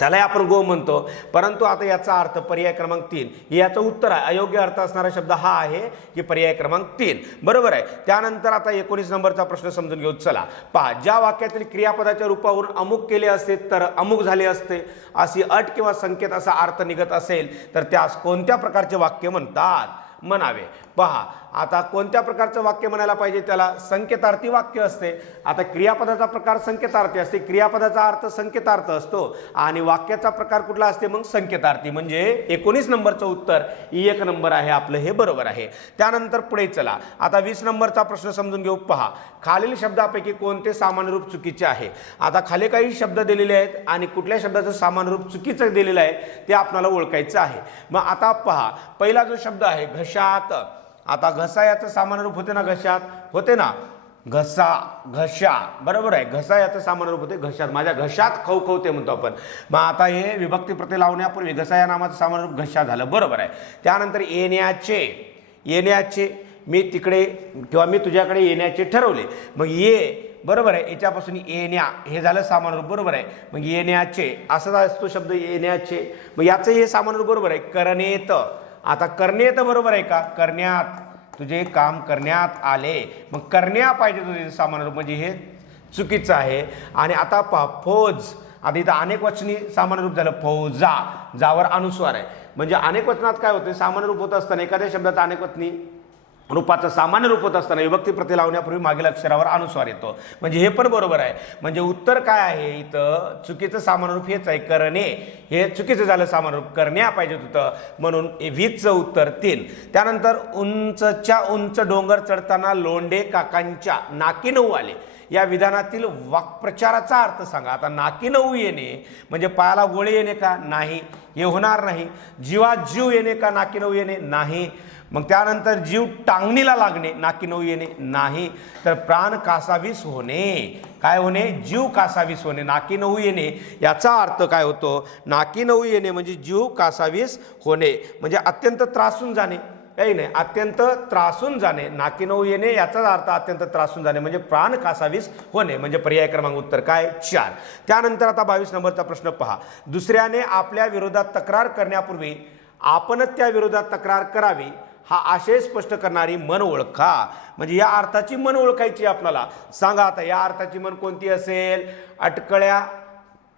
त्यालाही आपण गो म्हणतो. परंतु आता याचा अर्थ पर्याय क्रमांक 3 याचं उत्तर आहे. अयोग्य अर्थ असणारा शब्द हा आहे की पर्याय क्रमांक 3 बरोबर आहे. त्यानंतर आता 19 नंबरचा प्रश्न समजून घेऊ. चला पहा, ज्या वाक्यातील क्रियापदाच्या रूपावरून अमुक केले असते तर अमुक झाले असते अशी अट किंवा संकेत असा अर्थ निघत असेल तर त्यास कोणत्या प्रकारचे वाक्य म्हणतात? म्हणावे. पहा, आता कोणत्या प्रकारचं वाक्य म्हणायला पाहिजे? त्याला संकेतार्थी वाक्य असते. आता क्रियापदाचा प्रकार संकेतार्थी असते, क्रियापदाचा अर्थ संकेतार्थ असतो आणि वाक्याचा प्रकार कुठला असते? मग संकेतार्थी. म्हणजे 19 नंबरचं उत्तर 1 नंबर आहे आपलं, हे बरोबर आहे. त्यानंतर पुढे चला, आता 20 नंबरचा प्रश्न समजून घेऊ. पहा, खालील शब्दापैकी कोणते सामान्य रूप चुकीचे आहे? आता खाली काही शब्द दिलेले आहेत आणि कुठल्या शब्दाचं सामान्य रूप चुकीचं दिलेलं आहे ते आपल्याला ओळखायचं आहे. मग आता पहा, पहिला जो शब्द आहे घशात. आता घसा याचं सामान्य रूप होते ना? घशात होते ना? घसा, घशा, बरोबर आहे. घसा याचं सामान्य रूप होते घशात. माझ्या घशात खवखवते म्हणतो आपण. मग आता हे विभक्ती प्रत्यय लावण्यापूर्वी घसा या नामाचं सामान्य रूप घशा झालं, बरोबर आहे. त्यानंतर येण्याचे, येण्याचे मी तिकडे किंवा मी तुझ्याकडे येण्याचे ठरवले. मग ये, बरोबर आहे, याच्यापासून येण्या हे झालं सामान्य रूप, बरोबर आहे. मग येण्याचे असाच असतो शब्द येण्याचे. मग याचं हे सामान्य रूप बरोबर आहे. करण्यात. आता करण्यात बरोबर आहे का? करण्यात, तुझे काम करण्यात आले. मग करण्या पाहिजे तुझे सामान्य रूप, म्हणजे हे चुकीचं आहे. आणि आता पहा, फौज. आता इथं अनेक वचनी सामान्य रूप झालं फौजा, जावर अनुस्वार आहे. म्हणजे अनेक वचनात काय होते? सामान्य रूप होत असताना एखाद्या शब्दात अनेक वचनी रूपाचं सामान्य रूप होत असताना विभक्ती प्रत्यय लावण्यापूर्वी मागील अक्षरावर अनुस्वार येतो. म्हणजे हे पण बरोबर आहे. म्हणजे उत्तर काय आहे? इथं चुकीचं सामान्य रूप हेच आहे, करणे. हे चुकीचं झालं सामान्य रूप, करण्या पाहिजे होतं. म्हणून 20चं उत्तर 3. त्यानंतर उंचच्या उंच डोंगर चढताना लोंढे काकांच्या नाकी नऊ आले. या विधानातील वाक्प्रचाराचा अर्थ सांगा. आता नाकी नऊ येणे म्हणजे पायाला गोळे येणे का? नाही, हे होणार नाही. जीवात जीव येणे का? नाकी नऊ येणे नाही. मग त्यानंतर जीव टांगणीला लागणे, नाकी नऊ येणे नाही. तर प्राण कासावीस होणे, काय होणे? जीव कासावीस होणे, नाकी नऊ येणे. याचा अर्थ काय होतो? नाकी नऊ येणे म्हणजे जीव कासावीस होणे, म्हणजे अत्यंत त्रासून जाणे. काही नाही, अत्यंत त्रासून जाणे. नाकी नऊ येणे याचा अर्थ अत्यंत त्रासून जाणे म्हणजे प्राण कासावीस होणे. म्हणजे पर्याय क्रमांक उत्तर काय? 4. त्यानंतर आता 22 नंबरचा प्रश्न पहा. दुसऱ्याने आपल्या विरोधात तक्रार करण्यापूर्वी आपणच त्या विरोधात तक्रार करावी हा आशय स्पष्ट करणारी म्हण ओळखा. म्हणजे या अर्थाची म्हण ओळखायची आपल्याला. सांगा आता या अर्थाची म्हण कोणती असेल?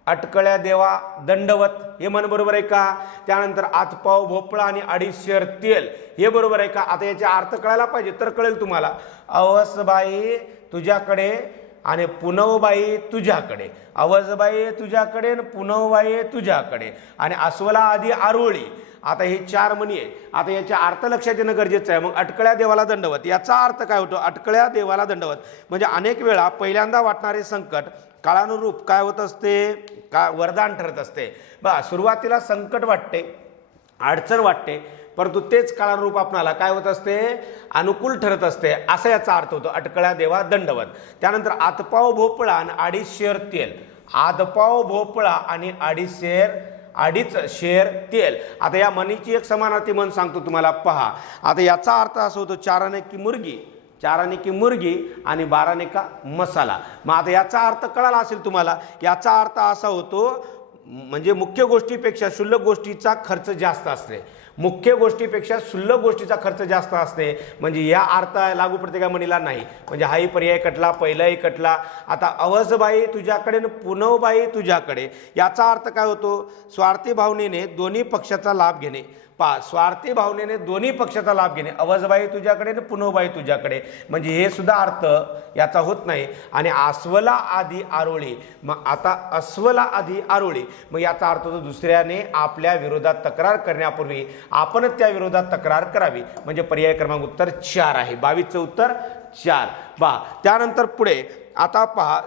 अटकळ्या देवा दंडवत, हे म्हण बरोबर आहे का? त्यानंतर आतपाव भोपळा आणि 2.5 शेर तेल, हे बरोबर आहे का? आता याचे अर्थ कळायला पाहिजे तर कळेल तुम्हाला. अवसबाई तुझ्याकडे आणि पुनवबाई तुझ्याकडे. अवसबाई तुझ्याकडे आणि पुनवबाई तुझ्याकडे आणि अस्वला आधी आरोळी. आता हे 4 म्हणी आहे. आता याचा अर्थ लक्षात येणं गरजेचं आहे. मग अटकळ्या देवाला दंडवत याचा अर्थ काय होतो? अटकळ्या देवाला दंडवत म्हणजे अनेक वेळा पहिल्यांदा वाटणारे संकट काळानुरूप काय होत असते? का वरदान ठरत असते. बघा, सुरुवातीला संकट वाटते, अडचण वाटते, परंतु तेच काळानुरूप आपणाला काय होत असते? अनुकूल ठरत असते, असा याचा अर्थ होतो अटकळ्या देवा दंडवत. त्यानंतर आतपाव भोपळा आणि 2.5 शेर तेल. आतपाव भोपळा आणि 2.5 शेर तेल. आता या म्हणीची एक समानार्थी म्हण सांगतो तुम्हाला, पहा. आता याचा अर्थ असा होतो 4 आने की मुर्गी, 4 आने की मुर्गी आणि 12 आने का मसाला. मग आता याचा अर्थ कळाला असेल तुम्हाला. याचा अर्थ असा होतो म्हणजे मुख्य गोष्टीपेक्षा क्षुल्लक गोष्टीचा खर्च जास्त असते. मुख्य गोष्टीपेक्षा क्षुल्लक गोष्टीचा खर्च जास्त असते. म्हणजे या अर्थ लागू पडते का म्हणीला? नाही. म्हणजे हाही पर्याय कटला, पहिलाही कटला. आता अवसबाई तुझ्याकडे आणि पुनवबाई तुझ्याकडे याचा अर्थ काय होतो? स्वार्थी भावनेने दोन्ही पक्षाचा लाभ घेणे. पहा, स्वार्थी भावनेने दोन्ही पक्षाचा लाभ घेणे. अवसबाई तुझ्याकडे आणि पुनवबाई तुझ्याकडे म्हणजे हे सुद्धा अर्थ याचा होत नाही. आणि अस्वला आधी आरोळी. मग आता अस्वला आधी आरोळी मग याचा अर्थ होतो दुसऱ्याने आपल्या विरोधात तक्रार करण्यापूर्वी आपण त्या विरोधात तक्रार करावी. म्हणजे पर्याय क्रमांक उत्तर 4 आहे. 22चं उत्तर 4. पहा, त्यानंतर पुढे आता पहा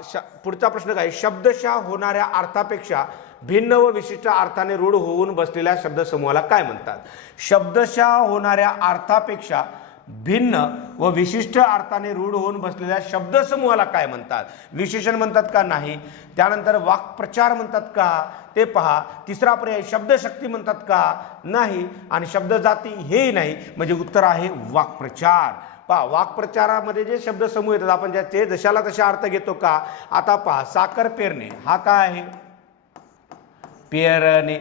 पुढचा प्रश्न काय? शब्दशः होणाऱ्या अर्थापेक्षा भिन्न व विशिष्ट अर्थाने रूढ होऊन बसलेल्या शब्दसमूहाला काय म्हणतात? शब्दशः होणाऱ्या अर्थापेक्षा भिन्न व विशिष्ट अर्थाने रूढ होऊन बसलेल्या शब्दसमूहाला काय म्हणतात? विशेषण म्हणतात का? नाही. त्यानंतर वाक्प्रचार म्हणतात का? ते पहा. तिसरा पर्याय शब्दशक्ती म्हणतात का? नाही. आणि शब्दजाती हेही नाही. म्हणजे उत्तर आहे वाक्प्रचार. पहा, वाक्प्रचारामध्ये जे शब्दसमूह येतात आपण ज्याचे जशाला तशा अर्थ घेतो का? आता पहा, साखर पेरणे हा काय आहे? पेरणे,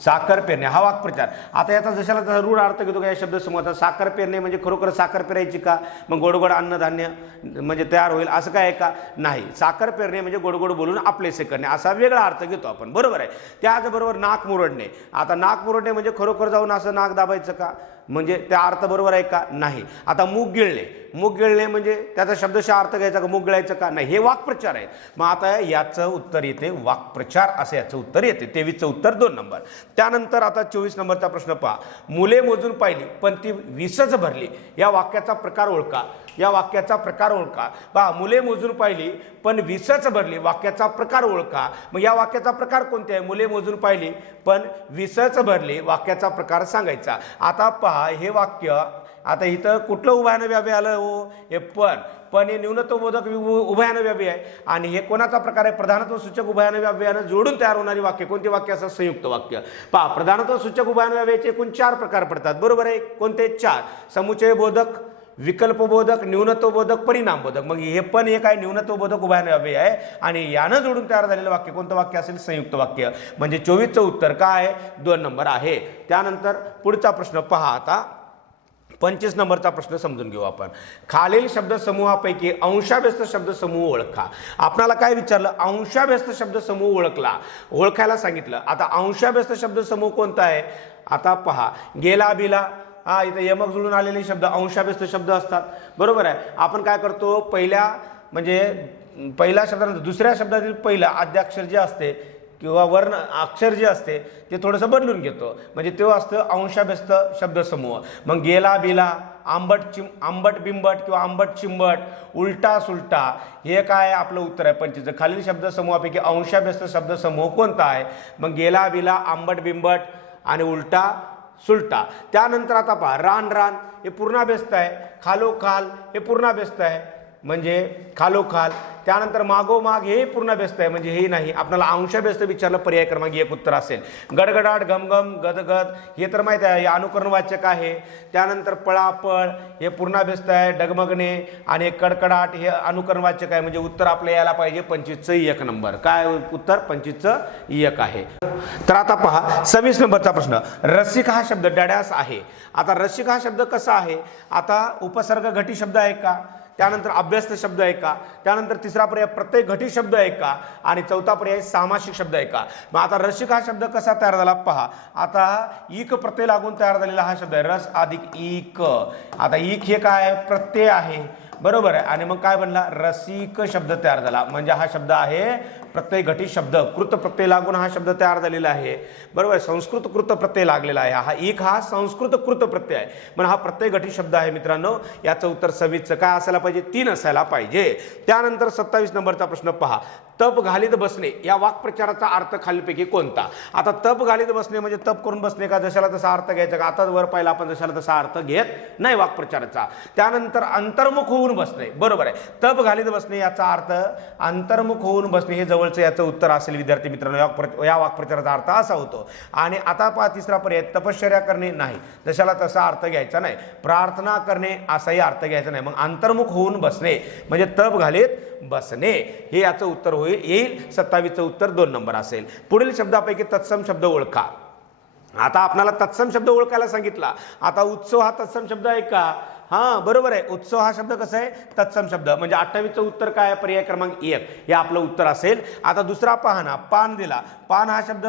साखर पेरणे हा वाक्प्रचार. आता याचा जशाला तसा रूढ अर्थ घेतो का या शब्दसमूहाचा? साखर पेरणे म्हणजे खरोखर साखर पेरायची का? मग गोडगोड अन्नधान्य म्हणजे तयार होईल असं काय आहे का? नाही. साखर पेरणे म्हणजे गोडगोड बोलून आपलेसे करणे असा वेगळा अर्थ घेतो आपण, बरोबर आहे. त्याचबरोबर नाक मुरडणे. आता नाक मुरडणे म्हणजे खरोखर जाऊन असं नाक दाबायचं का? म्हणजे त्या अर्थ बरोबर आहे का? नाही. आता मूग गिळणे, मूग गिळणे म्हणजे त्याचा शब्दशः अर्थ घ्यायचा का? मूग गिळायचं का? नाही. हे वाक्प्रचार आहे. मग आता याचं उत्तर येते वाक्प्रचार असं याचं उत्तर येते. 23चं उत्तर 2 नंबर. त्यानंतर आता 24 नंबरचा प्रश्न पहा. मुले मोजून पाहिली पण ती 20च भरली. या वाक्याचा प्रकार ओळखा. या वाक्याचा प्रकार ओळखा. पहा, मुले मोजून पाहिली पण 20च भरली. वाक्याचा प्रकार ओळखा. मग या वाक्याचा प्रकार कोणते आहे? मुले मोजून पाहिली पण 20च भरली. वाक्याचा प्रकार सांगायचा. आता पहा, हे वाक्य आता इथं कुठलं उभयानं व्याव्य आलं? हो, हे पण हे न्यूनत्वबोधक उभयानं व्याव्य आहे. आणि हे कोणाचा प्रकार आहे? प्रधानत्व सूचक उभयानं व्याव्यानं जोडून तयार होणारी वाक्य. कोणती वाक्य? असं संयुक्त वाक्य. पहा, प्रधानत्व सूचक उभयानं व्याव्याचे एकूण 4 प्रकार पडतात, बरोबर आहे. कोणते? 4. समुच्चय बोधक, विकल्पबोधक, न्यूनत्वबोधक, परिणामबोधक. मग हे पण एक आहे न्यूनत्वबोधक उभयानं व्याव्य आहे आणि यानं जोडून तयार झालेलं वाक्य कोणतं वाक्य असेल? संयुक्त वाक्य. म्हणजे 24चं उत्तर काय आहे? 2 नंबर आहे. त्यानंतर पुढचा प्रश्न पहा. आता 25 नंबरचा प्रश्न समजून घेऊ आपण. खालील शब्दसमूहापैकी अंशाभ्यस्त शब्दसमूह ओळखा. आपल्याला काय विचारलं? अंशाभ्यस्त शब्दसमूह ओळखायला सांगितलं. आता अंशाभ्यस्त शब्दसमूह कोणता आहे? आता पहा, गेला बिला हा इथं यमक जुळून आलेले शब्द अंशाभ्यस्त शब्द असतात, बरोबर आहे. आपण काय करतो? पहिल्या शब्दानंतर दुसऱ्या शब्दातील पहिलं आद्याक्षर जे असते किंवा वर्ण अक्षर जे असते ते थोडंसं बदलून घेतो. म्हणजे तो असतं अंशाभ्यस्त शब्दसमूह. मग गेला बिला, आंबट बिंबट किंवा आंबट चिंबट, उलटा सुलटा, हे काय आपलं उत्तर आहे 25चं. खालील शब्दसमूहापैकी अंशाभ्यस्त शब्दसमूह कोणता आहे? मग गेला बिला, आंबट बिंबट आणि उलटा सुलटा. त्यानंतर आता पहा, रान रान हे पूर्णाभ्यस्त आहे. खालोखाल हे पूर्णाभ्यस्त आहे. म्हणजे खालोखाल. त्यानंतर मागोमाग हे पूर्णाभ्यस्त आहे म्हणजे हे नाही. आपल्याला अंशाभ्यस्त विचारलं पर्याय क्रमांक 1 उत्तर असेल. गडगडाट, घमघम, गदगद हे तर माहिती आहे, हे अनुकरणवाचक आहे. त्यानंतर पळापळ हे पूर्णाभ्यस्त आहे. डगमगणे आणि कडकडाट हे अनुकरणवाचक आहे म्हणजे उत्तर आपलं यायला पाहिजे 25चं 1 नंबर. काय उत्तर 25चं 1 आहे. तर आता पहा 26 नंबरचा प्रश्न. रसिक हा शब्द डॅडॅस आहे. आता रसिक हा शब्द कसा आहे? आता उपसर्ग घटी शब्द आहे का? त्यानंतर अभ्यस्त शब्द आहे का? त्यानंतर तिसरा पर्याय प्रत्यय घटी शब्द आहे का? आणि चौथा पर्याय सामासिक शब्द आहे का? मग आता रसिक हा शब्द कसा तयार झाला पहा. आता इक प्रत्यय लागून तयार झालेला हा शब्द आहे. रस अधिक इक. आता इक हे काय प्रत्यय आहे, बरोबर आहे. आणि मग काय बनला? रसिक शब्द तयार झाला म्हणजे हा शब्द आहे प्रत्यय घटी शब्द. कृत प्रत्यय लागून हा शब्द तयार झालेला आहे, बरोबर. संस्कृत कृत प्रत्यय लागलेला आहे. हा एक हा संस्कृत कृत प्रत्यय आहे म्हणजे हा प्रत्यय घटी शब्द आहे मित्रांनो. याचं उत्तर 26चं काय असायला पाहिजे? 3 असायला पाहिजे. त्यानंतर 27 नंबरचा प्रश्न पहा. तप घालीत बसणे या वाक्प्रचाराचा अर्थ खालीलपैकी कोणता? आता तप घालीत बसणे म्हणजे तप करून बसणे का? जशाला तसा अर्थ घ्यायचा का? आता वर पाहिला आपण जशाला तसा अर्थ घेत नाही वाक्प्रचाराचा. त्यानंतर अंतर्मुख होऊन बसणे, बरोबर आहे. तप घालीत बसणे याचा अर्थ अंतर्मुख होऊन बसणे हे जवळचं याचं उत्तर असेल विद्यार्थी मित्रांनो. या वाक्प्रचाराचा अर्थ असा होतो. आणि आता पहा तिसरा पर्याय तपश्चर्या करणे नाही, जशाला तसा अर्थ घ्यायचा नाही. प्रार्थना करणे असाही अर्थ घ्यायचा नाही. मग अंतर्मुख होऊन बसणे म्हणजे तप घालीत बसणे हे याचं उत्तर येईल. 27चं उत्तर 2 नंबर असेल. पुढील शब्दापैकी तत्सम शब्द ओळखा. आता आपल्याला तत्सम शब्द ओळखायला सांगितला. आता उत्सव हा तत्सम शब्द आहे का? हां, बरोबर आहे. उत्सव हा शब्द कसा आहे? तत्सम शब्द म्हणजे 28चं उत्तर काय आहे? पर्याय क्रमांक 1 हे आपलं उत्तर असेल. आता दुसरा पहा ना, पान दिला. पान हा शब्द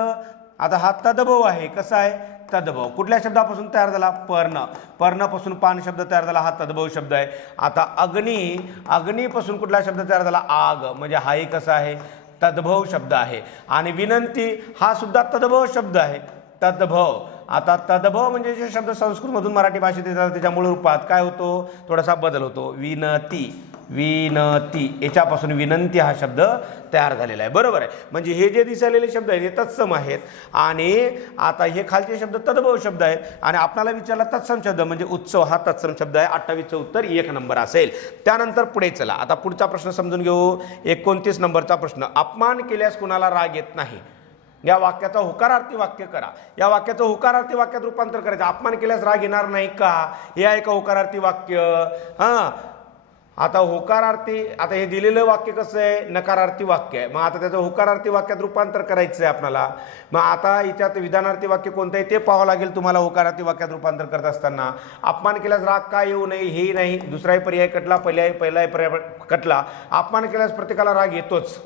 आता हा तद्भव आहे. कसा आहे? तद्भव. कुठल्या शब्दापासून तयार झाला? पर्ण. पर्णपासून पान शब्द तयार झाला, हा तद्भव शब्द आहे. आता अग्नी, अग्नीपासून कुठला शब्द तयार झाला? आग म्हणजे हाही कसा आहे? तद्भव शब्द आहे. आणि विनंती हा सुद्धा तद्भव शब्द आहे. तद्भव. आता तद्भव म्हणजे जे शब्द संस्कृतमधून मराठी भाषेत येतात त्याच्या मूळ रूपात काय होतो? थोडासा बदल होतो. विनती, विनती याच्यापासून विनंती हा शब्द तयार झालेला आहे, बरोबर आहे. म्हणजे हे जे दिसलेले शब्द आहेत हे तत्सम आहेत. आणि आता हे खालचे शब्द तद्भव शब्द आहेत. आणि आपल्याला विचारला तत्सम शब्द म्हणजे उत्सव हा तत्सम शब्द आहे. 28चं उत्तर 1 नंबर असेल. त्यानंतर पुढे चला. आता पुढचा प्रश्न समजून घेऊ. 29 नंबरचा प्रश्न. अपमान केल्यास कुणाला राग येत नाही या वाक्याचा होकारार्थी वाक्य करा. या वाक्याचं होकारार्थी वाक्यात रूपांतर करायचं. अपमान केल्यास राग येणार नाही का? हे आहे का होकारार्थी वाक्य? हां, आता होकारार्थी, आता हे दिलेलं वाक्य कसं आहे? नकारार्थी वाक्य आहे. मग आता त्याचं होकारार्थी वाक्यात रूपांतर करायचं आहे आपल्याला. मग आता याच्यात विधानार्थी वाक्य कोणतं आहे ते पाहावं लागेल तुम्हाला होकारार्थी वाक्यात रूपांतर करत असताना. अपमान केल्यास राग का येऊ नये हे नाही. दुसराही पर्याय कटला, पहिलाही पर्याय कटला. अपमान केल्यास प्रत्येकाला राग येतोच.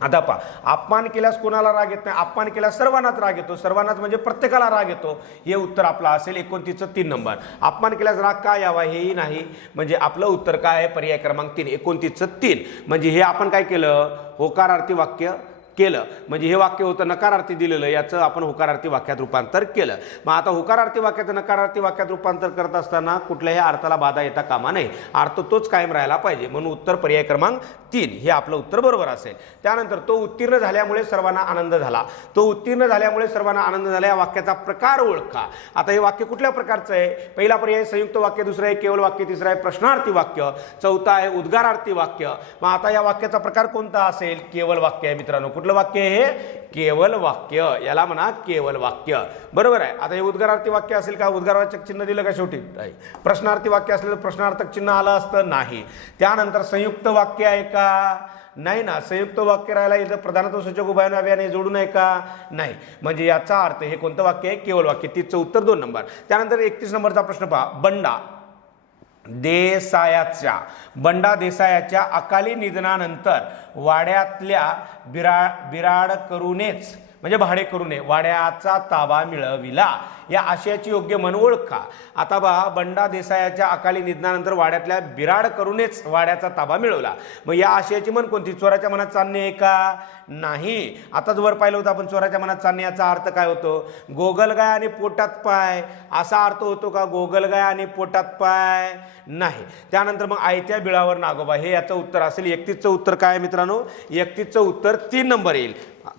आता पहा, अपमान केल्यास कोणाला राग येत नाही? अपमान केल्यास सर्वांनाच राग येतो. सर्वांनाच म्हणजे प्रत्येकाला राग येतो. हे उत्तर आपलं असेल 29चं 3 नंबर. अपमान केल्यास राग का यावा हेही नाही म्हणजे आपलं उत्तर काय आहे? पर्याय क्रमांक 3 29चं 3. म्हणजे हे आपण काय केलं? होकारार्थी वाक्य केलं. म्हणजे हे वाक्य होतं नकारार्थी दिलेलं, याचं आपण होकारार्थी वाक्यात रूपांतर केलं. मग आता होकारार्थी वाक्याचं नकारार्थी वाक्यात रूपांतर करत असताना कुठल्याही अर्थाला बाधा येता कामा नये. अर्थ तोच कायम राहायला पाहिजे. म्हणून उत्तर पर्याय क्रमांक 3 हे आपलं उत्तर बरोबर असेल. त्यानंतर तो उत्तीर्ण झाल्यामुळे सर्वांना आनंद झाला. तो उत्तीर्ण झाल्यामुळे सर्वांना आनंद झाला या वाक्याचा प्रकार ओळखा. आता हे वाक्य कुठल्या प्रकारचं आहे? पहिला पर्याय संयुक्त वाक्य, दुसरं आहे केवळ वाक्य, तिसरं आहे प्रश्नार्थी वाक्य, चौथा आहे उद्गारार्थी वाक्य. मग आता या वाक्याचा प्रकार कोणता असेल? केवळ वाक्य आहे मित्रांनो. कुठलं वाक्य आहे? केवळ वाक्य. याला म्हणा केवळ वाक्य, बरोबर आहे. आता हे उद्गारार्थी वाक्य असेल का? उद्गारवाचक चिन्ह दिलं का शेवटी? नाही. प्रश्नार्थी वाक्य असलेलं प्रश्नार्थक चिन्ह आलं असतं? नाही. त्यानंतर संयुक्त वाक्य आहे का? नाही ना. संयुक्त वाक्य राहायला इथं प्रधानत्व सूचक उभयन अव्ययाने जोडून आहे का? नाही. म्हणजे याचा अर्थ हे कोणतं वाक्य आहे? केवळ वाक्य. 30चं उत्तर 2 नंबर. त्यानंतर 31 नंबरचा प्रश्न पहा. बंडा देसायाच्या अकाली निधनानंतर वाड्यातल्या बिराडकरूनेच म्हणजे भाडेकरूने वाड्याचा ताबा मिळविला या आशयाची योग्य म्हण ओळखा. आता पहा, बंडा देसायाच्या अकाली निधनानंतर वाड्यातल्या बिराडकरूनेच वाड्याचा ताबा मिळवला. मग या आशयाची म्हण कोणती? चोराच्या मनात चांदणे आहे का? नाही. आताच वर पाहिलं होतं आपण चोराच्या मनात चांदणे याचा अर्थ काय होतो? गोगलगाय आणि पोटात पाय असा अर्थ होतो का? गोगलगाय आणि पोटात पाय नाही. त्यानंतर मग आयत्या बिळावर नागोबा हे याचं उत्तर असेल. 31चं उत्तर काय मित्रांनो? 31चं उत्तर 3 नंबर येईल.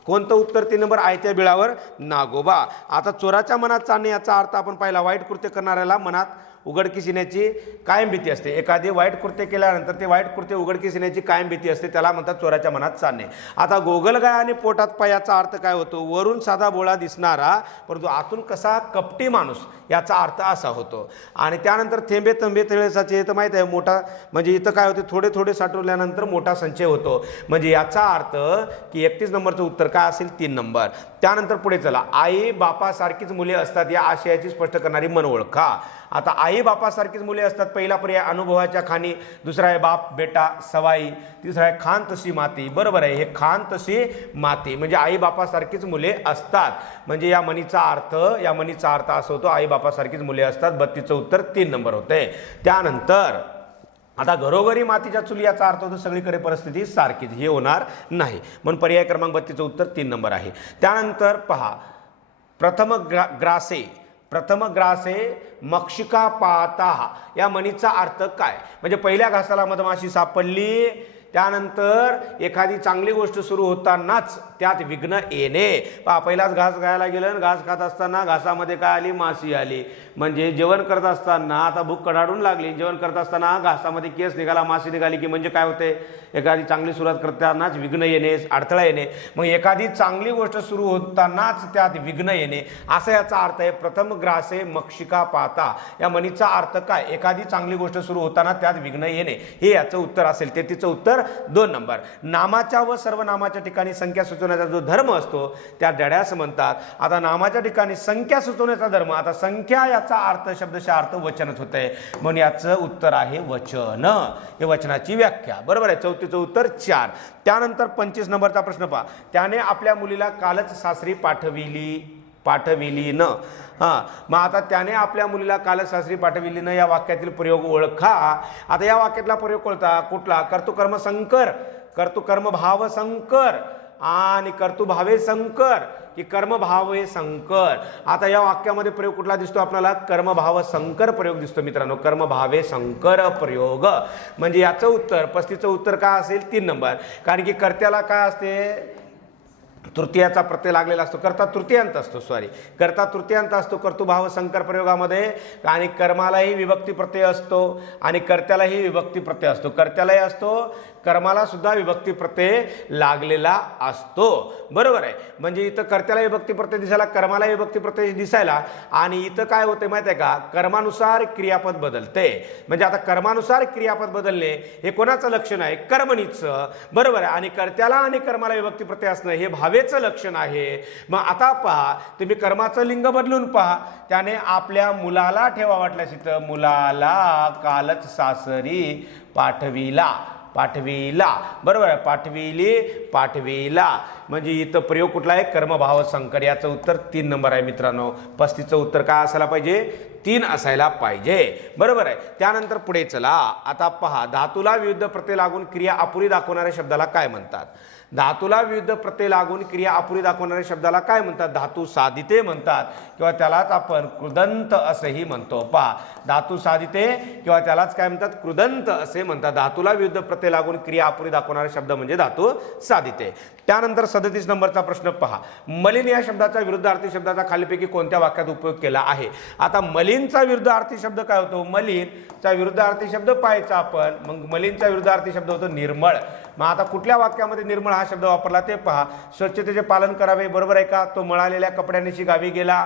कोणतं उत्तर 3 नंबर? आयत्या बिळावर नागोबा. आता चोराच्या मनात चांदणे याचा अर्थ आपण पाहिला वाईट कृत्य करणाऱ्याला मनात उघडकीस येण्याची कायम भीती असते. एखादी वाईट कृत्य केल्यानंतर ते वाईट कृत्य उघडकीस येण्याची कायम भीती असते, त्याला म्हणतात चोराच्या मनात चालणे. आता गोगलगाय आणि पोटात पायाचा अर्थ काय होतो? वरून साधा बोळा दिसणारा परंतु आतून कसा कपटी माणूस, याचा अर्थ असा होतो. आणि त्यानंतर थेंबे थेंबे तळेसाचे, हे तर माहीत आहे, मोठा म्हणजे इथं काय होते, थोडे थोडे साठवल्यानंतर मोठा संचय होतो. म्हणजे याचा अर्थ की 31 नंबरचं उत्तर काय असेल? 3 नंबर. त्यानंतर पुढे चला, आई बापासारखीच मुले असतात या आशयाची स्पष्ट करणारी म्हण ओळखा. आता आई बापासारखीच मुले असतात, पहिला पर्याय अनुभवाच्या खाणी, दुसरा आहे बाप बेटा सवाई, तिसरा आहे खान तशी माती. बरोबर आहे, हे खान तशी माती म्हणजे आई बापासारखीच मुले असतात. म्हणजे या म्हणीचा अर्थ असा होतो, आई बापासारखीच मुले असतात. 32चं उत्तर 3 नंबर होते. त्यानंतर आता घरोघरी मातीच्या चुली, याचा अर्थ होतो सगळीकडे परिस्थिती सारखीच, हे होणार नाही. म्हणून पर्याय क्रमांक 32चं उत्तर 3 नंबर आहे. त्यानंतर पहा, प्रथम ग्रासे मक्षिका पाहता या म्हणीचा अर्थ काय? म्हणजे पहिल्या घासाला मधमाशी सापडली, त्यानंतर एखादी चांगली गोष्ट सुरू होतानाच त्यात विघ्न येणे. पहिलाच घास खायला गेलं आणि घास खात असताना घासामध्ये काय आली? माशी आली. म्हणजे जेवण करत असताना आता भूक कडाडून लागली, जेवण करत असताना घासामध्ये केस निघाला, माशी निघाली की म्हणजे काय होते? एखादी चांगली सुरुवात करतानाच विघ्न येणे, अडथळा येणे. मग एखादी चांगली गोष्ट सुरू होतानाच त्यात विघ्न येणे, असा याचा अर्थ आहे. प्रथम ग्रासे मक्षिका पाहता या म्हणीचा अर्थ काय? एखादी चांगली गोष्ट सुरू होताना त्यात विघ्न येणे, हे याचं उत्तर असेल. 33चं उत्तर 2 नंबर. नामाच्या व सर्वनामाच्या ठिकाणी संख्या सुचवण्याचा जो धर्म असतो त्या डड्यास म्हणतात. आता नामाच्या ठिकाणी संख्या सुचवण्याचा धर्म, आता संख्या याचा अर्थ शब्दशः अर्थ वचनच होते, म्हणून याचं उत्तर आहे वचन, हे वचनाची व्याख्या. बरोबर आहे. 34चं उत्तर 4. त्यानंतर 25 नंबरचा प्रश्न पहा, त्याने आपल्या मुलीला कालच सासरी पाठविली न. मग आता त्याने आपल्या मुलीला कालच सासरी पाठविली न या वाक्यातील प्रयोग ओळखा. आता या वाक्यातला प्रयोग कुठला? कर्तुकर्म संकर, कर्तुकर्म भाव संकर आणि कर्तुभावे संकर की कर्मभावे संकर. आता या वाक्यामध्ये प्रयोग कुठला दिसतो आपल्याला? कर्मभाव संकर प्रयोग दिसतो मित्रांनो, कर्मभावे संकर प्रयोग. म्हणजे याचं उत्तर 35चं उत्तर काय असेल? 3 नंबर. कारण की कर्त्याला काय असते? तृतीयाचा प्रत्यय लागलेला असतो, कर्ता तृतीयांत असतो कर्तुभाव संकर प्रयोगामध्ये. आणि कर्मालाही विभक्ती प्रत्यय असतो आणि कर्त्यालाही विभक्ती प्रत्यय असतो, कर्त्यालाही असतो, कर्माला सुद्धा विभक्ती प्रत्यय लागलेला असतो. बरोबर आहे. म्हणजे इथं कर्त्याला विभक्ती प्रत्यय दिसायला, कर्माला विभक्ती प्रत्यय दिसायला. आणि इथं काय होते माहिती आहे का? कर्मानुसार क्रियापद बदलते. म्हणजे आता कर्मानुसार क्रियापद बदलणे हे कोणाचं लक्षण आहे? कर्मणीचं. बरोबर आहे. आणि कर्त्याला आणि कर्माला विभक्ती प्रत्यय असणं हे भावेचं लक्षण आहे. मग आता पहा, तुम्ही कर्माचं लिंग बदलून पहा. त्याने आपल्या मुलाला ठेवा वाटल्यास इथं मुलाला कालच सासरी पाठविला. बरोबर आहे. पाठविला म्हणजे इथं प्रयोग कुठला आहे? कर्मभाव संकर. याचं उत्तर 3 नंबर आहे मित्रांनो. 35चं उत्तर काय असायला पाहिजे? 3 असायला पाहिजे. बरोबर आहे. त्यानंतर पुढे चला. आता पहा, धातूला विविध प्रत्यय लागून क्रिया अपुरी दाखवणाऱ्या शब्दाला काय म्हणतात? धातूला विविध प्रत्यय लागून क्रिया अपुरी दाखवणाऱ्या शब्दाला काय म्हणतात? धातू साधिते म्हणतात किंवा त्यालाच आपण कृदंत असेही म्हणतो. पहा, धातू साधिते किंवा त्यालाच काय म्हणतात? कृदंत असे म्हणतात. धातूला विविध प्रत्यय लागून क्रिया अपुरी दाखवणारा शब्द म्हणजे धातू साधिते. त्यानंतर 37 नंबरचा प्रश्न पहा, मलिन या शब्दाचा विरुद्धार्थी शब्दाचा खालीपैकी कोणत्या वाक्यात उपयोग केला आहे? आता मलिनचा विरुद्धार्थी शब्द काय होतो? मलिनचा विरुद्धार्थी शब्द पाहायचा आपण. मग मलिनचा विरुद्धार्थी शब्द होतो निर्मळ. मग आता कुठल्या वाक्यामध्ये निर्मळ हा शब्द वापरला ते पहा. स्वच्छतेचे पालन करावे. बरोबर आहे का? तो मळालेल्या कपड्यानेशी गावी गेला.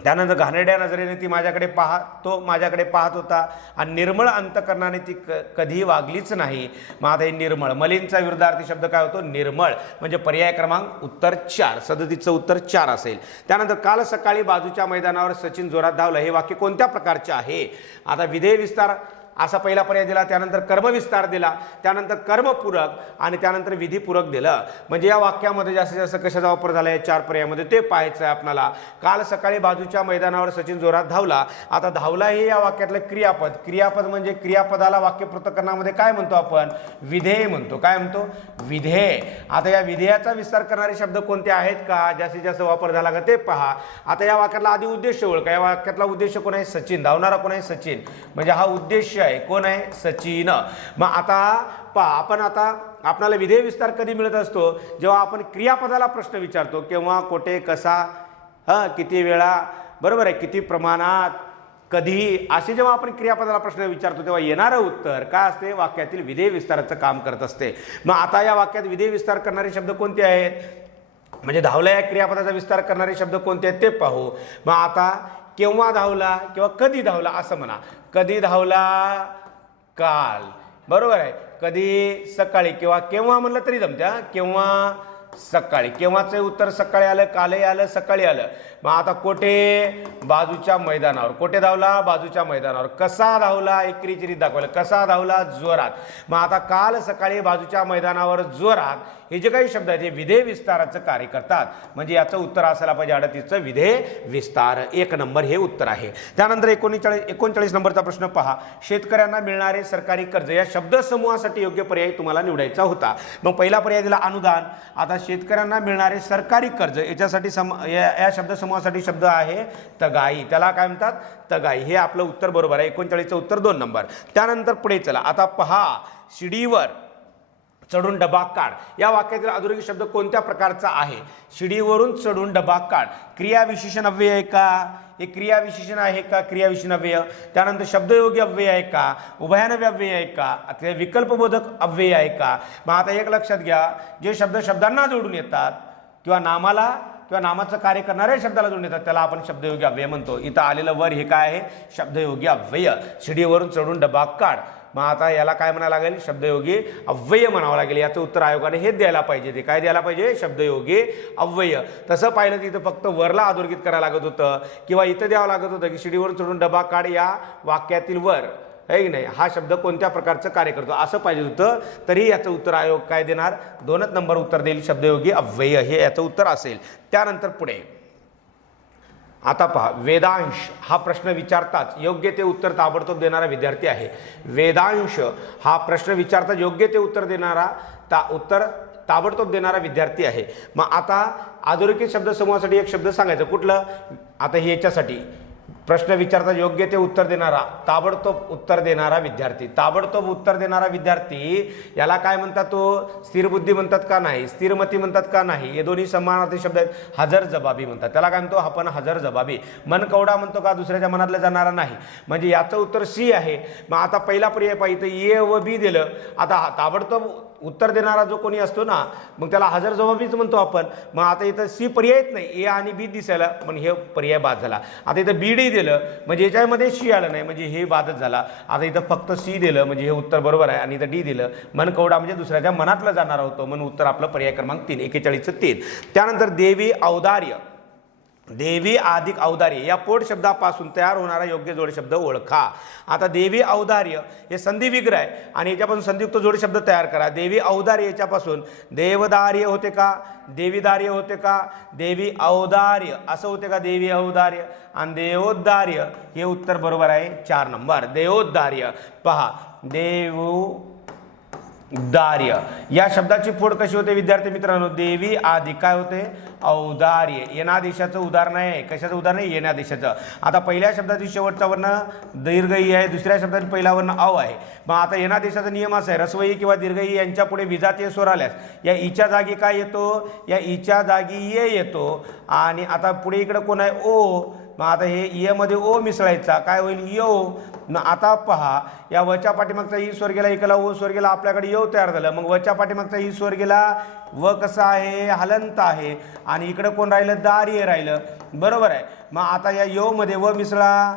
त्यानंतर घाणेरड्या नजरेने ती माझ्याकडे पाहत होता आणि निर्मळ अंतकरणाने ती कधी वागलीच नाही. मग आता हे निर्मळ, मलिनचा विरुद्धार्थी शब्द काय होतो? निर्मळ. म्हणजे पर्याय क्रमांक उत्तर 4. 37चं उत्तर 4 असेल. त्यानंतर काल सकाळी बाजूच्या मैदानावर सचिन जोरात धावला हे वाक्य कोणत्या प्रकारचे आहे? आता विधेय विस्तार असा पहिला पर्याय दिला, त्यानंतर कर्मविस्तार दिला, त्यानंतर कर्मपूरक आणि त्यानंतर विधीपूरक दिलं. म्हणजे या वाक्यामध्ये जास्तीत जास्त कशाचा वापर झाला या 4 पर्यायामध्ये ते पाहायचं आहे आपल्याला. काल सकाळी बाजूच्या मैदानावर सचिन जोरात धावला. आता धावला हे या वाक्यातलं क्रियापद म्हणजे क्रियापदाला वाक्य पृथक्करणामध्ये काय म्हणतो आपण? विधेय म्हणतो. काय म्हणतो? विधेय. आता या विधेयाचा विस्तार करणारे शब्द कोणते आहेत का जास्तीत जास्त वापर झाला का ते पहा. आता या वाक्यातला आधी उद्देश ओळखा. या वाक्यातला उद्देश कोण आहे? सचिन. धावणारा कोण आहे? सचिन. म्हणजे हा उद्देश आहे. कोण आहे? सचिन. मग आता आपण आपल्याला विधेय विस्तार कधी मिळत असतो? जेव्हा आपण क्रियापदाला प्रश्न विचारतो. केव्हा, कोठे, कसा, किती वेळा, बरोबर आहे, किती प्रमाणात, कधी, असे जेव्हा आपण क्रियापदाला प्रश्न विचारतो तेव्हा येणारं उत्तर काय असते, वाक्यातील विधेय विस्ताराचं काम करत असते. मग आता या वाक्यात विधेय विस्तार करणारे शब्द कोणते आहेत, म्हणजे धावला या क्रियापदाचा विस्तार करणारे शब्द कोणते आहेत ते पाहू. मग आता केव्हा धावला किंवा कधी धावला असं म्हणा. कधी धावला, काल, बरोबर आहे. कधी, सकाळी, किंवा केव्हा म्हणलं तरी जमत्या, केव्हा सकाळी. केव्हाचं उत्तर सकाळी आलं, कालही आलं, सकाळी आलं. मग आता कोठे, बाजूच्या मैदानावर. कोठे धावला, बाजूच्या मैदानावर. कसा धावला, एक क्रियेची रीत दाखवलं. कसा धावला, जोरात. मग आता काल सकाळी बाजूच्या मैदानावर जोरात, हे जे काही शब्द आहेत हे विधेय विस्ताराचं कार्य करतात. म्हणजे याचं उत्तर असायला पाहिजे 38चं विधेय विस्तार. 1 नंबर हे उत्तर आहे. त्यानंतर 39 नंबरचा प्रश्न पहा. शेतकऱ्यांना मिळणारे सरकारी कर्ज या शब्दसमूहासाठी योग्य पर्याय तुम्हाला निवडायचा होता. मग पहिला पर्याय दिला अनुदान. आता शेतकऱ्यांना मिळणारे सरकारी कर्ज याच्यासाठी या शब्दसमूहासाठी शब्द आहे तगाई. त्याला काय म्हणतात, तगाई. हे आपलं उत्तर बरोबर आहे. 39चं उत्तर 2 नंबर. त्यानंतर पुढे चला. आता पहा, शिडीवर चढून डबा काढ या वाक्यातील अधोरेखित शब्द कोणत्या प्रकारचा आहे. शिडीवरून चढून डबा काढ, क्रियाविशेषण अव्यय आहे का, हे क्रियाविशेषण आहे का, क्रियाविशेषण अव्यय. त्यानंतर शब्दयोगी अव्यय आहे का, उभयान्वयी अव्यय आहे का, अथवा विकल्पबोधक अव्यय आहे का. मग आता एक लक्षात घ्या, जे शब्द शब्दांना जोडून येतात किंवा नामाला किंवा नामाचं कार्य करणाऱ्या शब्दाला जोडून येतात त्याला आपण शब्दयोगी अव्यय म्हणतो. इथं आलेलं वर हे काय आहे, शब्दयोगी अव्यय. शिडीवरून चढून डबा काढ. मग आता याला काय म्हणायला लागेल, शब्दयोगी अव्यय म्हणावं लागेल. याचं उत्तर आयोगाने हे द्यायला पाहिजे. ते काय द्यायला पाहिजे, शब्दयोगी अव्यय. तसं पाहिलं तर इथं फक्त वरला अधोरेखित करायला लागत होतं किंवा इथं द्यावं लागत होतं की शिडीवरून चढून डबा काढ या वाक्यातील वर आहे की नाही, हा शब्द कोणत्या प्रकारचं कार्य करतो असं पाहिजे होतं. तरी याचं उत्तर आयोग काय देणार, 2च नंबर उत्तर देईल, शब्दयोगी अव्यय हे याचं उत्तर असेल. त्यानंतर पुढे आता पहा, वेदांश हा प्रश्न विचारताच योग्य ते उत्तर ताबडतोब देणारा विद्यार्थी आहे. वेदांश हा प्रश्न विचारताच योग्य ते उत्तर देणारा उत्तर ताबडतोब देणारा विद्यार्थी आहे. मग आता अधोरेखित शब्दसमूहासाठी एक शब्द सांगायचं, कुठलं, आता हे याच्यासाठी प्रश्न विचारता योग्य ते उत्तर देणारा, ताबडतोब उत्तर देणारा विद्यार्थी. ताबडतोब उत्तर देणारा विद्यार्थी याला काय म्हणतात, तो स्थिर बुद्धी म्हणतात का नाही, स्थिरमती म्हणतात का नाही, हे दोन्ही समानार्थी शब्द आहेत. हजर जबाबी म्हणतात त्याला. काय म्हणतो आपण, हजर जबाबी. मनकवडा म्हणतो का, दुसऱ्याच्या मनातलं जाणारा नाही. म्हणजे याचं उत्तर सी आहे. मग आता पहिला पर्याय पाहिजे, ए व बी दिलं. आता ताबडतोब उत्तर देणारा जो कोणी असतो ना, मग त्याला हजर जबाबीच म्हणतो आपण. मग आता इथं सी पर्यायच नाही, ए आणि बी दिसायला, पण हे पर्याय बाद झाला. आता इथं बी डी दिलं म्हणजे याच्यामध्ये सी आलं नाही, म्हणजे हे बादच झाला. आता इथं फक्त सी दिलं म्हणजे हे उत्तर बरोबर आहे. आणि इथं डी दिलं, मनकवडा म्हणजे दुसऱ्याच्या मनातलं जाणार होतं, म्हणून उत्तर आपलं पर्याय क्रमांक 3, 41चं 3. त्यानंतर देवी औदार्य. देवी अधिक औदार्य या पोट शब्दापासून तयार होणारा योग्य जोड शब्द ओळखा. आता देवी औदार्य हे संधी विग्रह आहे आणि याच्यापासून संधियुक्त जोड शब्द तयार करा. देवी औदार्य याच्यापासून देवदार्य होते का, देवीदार्य होते का, देवी औदार्य असं होते का, देवी औदार्य. आणि देवोद्दार्य हे उत्तर बरोबर आहे, 4 नंबर. देवोद्दार्य पहा, दार्य या शब्दाची फोड कशी होते विद्यार्थी मित्रांनो, देवी आधी काय होते, औदार्य. येणादेशाचं उदाहरण आहे. कशाचं उदाहरण आहे, येणादेशाचं. आता पहिल्या शब्दाची शेवटचा वर्ण दीर्घई आहे, दुसऱ्या शब्दाची पहिला वर्ण अव आहे. मग आता येणादेशाचा नियम असा आहे, रस्वई किंवा दीर्घई यांच्या पुढे विजातीय स्वर आल्यास या ईच्या जागी काय येतो, या ईच्या जागी ये येतो. आणि आता पुढे इकडे कोण आहे, ओ. मग आता हे य मध्ये ओ मिसळायचा, काय होईल, यो. मग आता पहा, या वच्या पाठीमागचा ई स्वर गेला, इकडला ओ स्वर गेला, आपल्याकडे यो तयार झालं. मग वच्या पाठीमागचा ई स्वर गेला, व कसा आहे, हलंत आहे. आणि इकडे कोण राहिलं, दार्य राहिलं, बरोबर आहे. मग आता या यो मध्ये व मिसळा,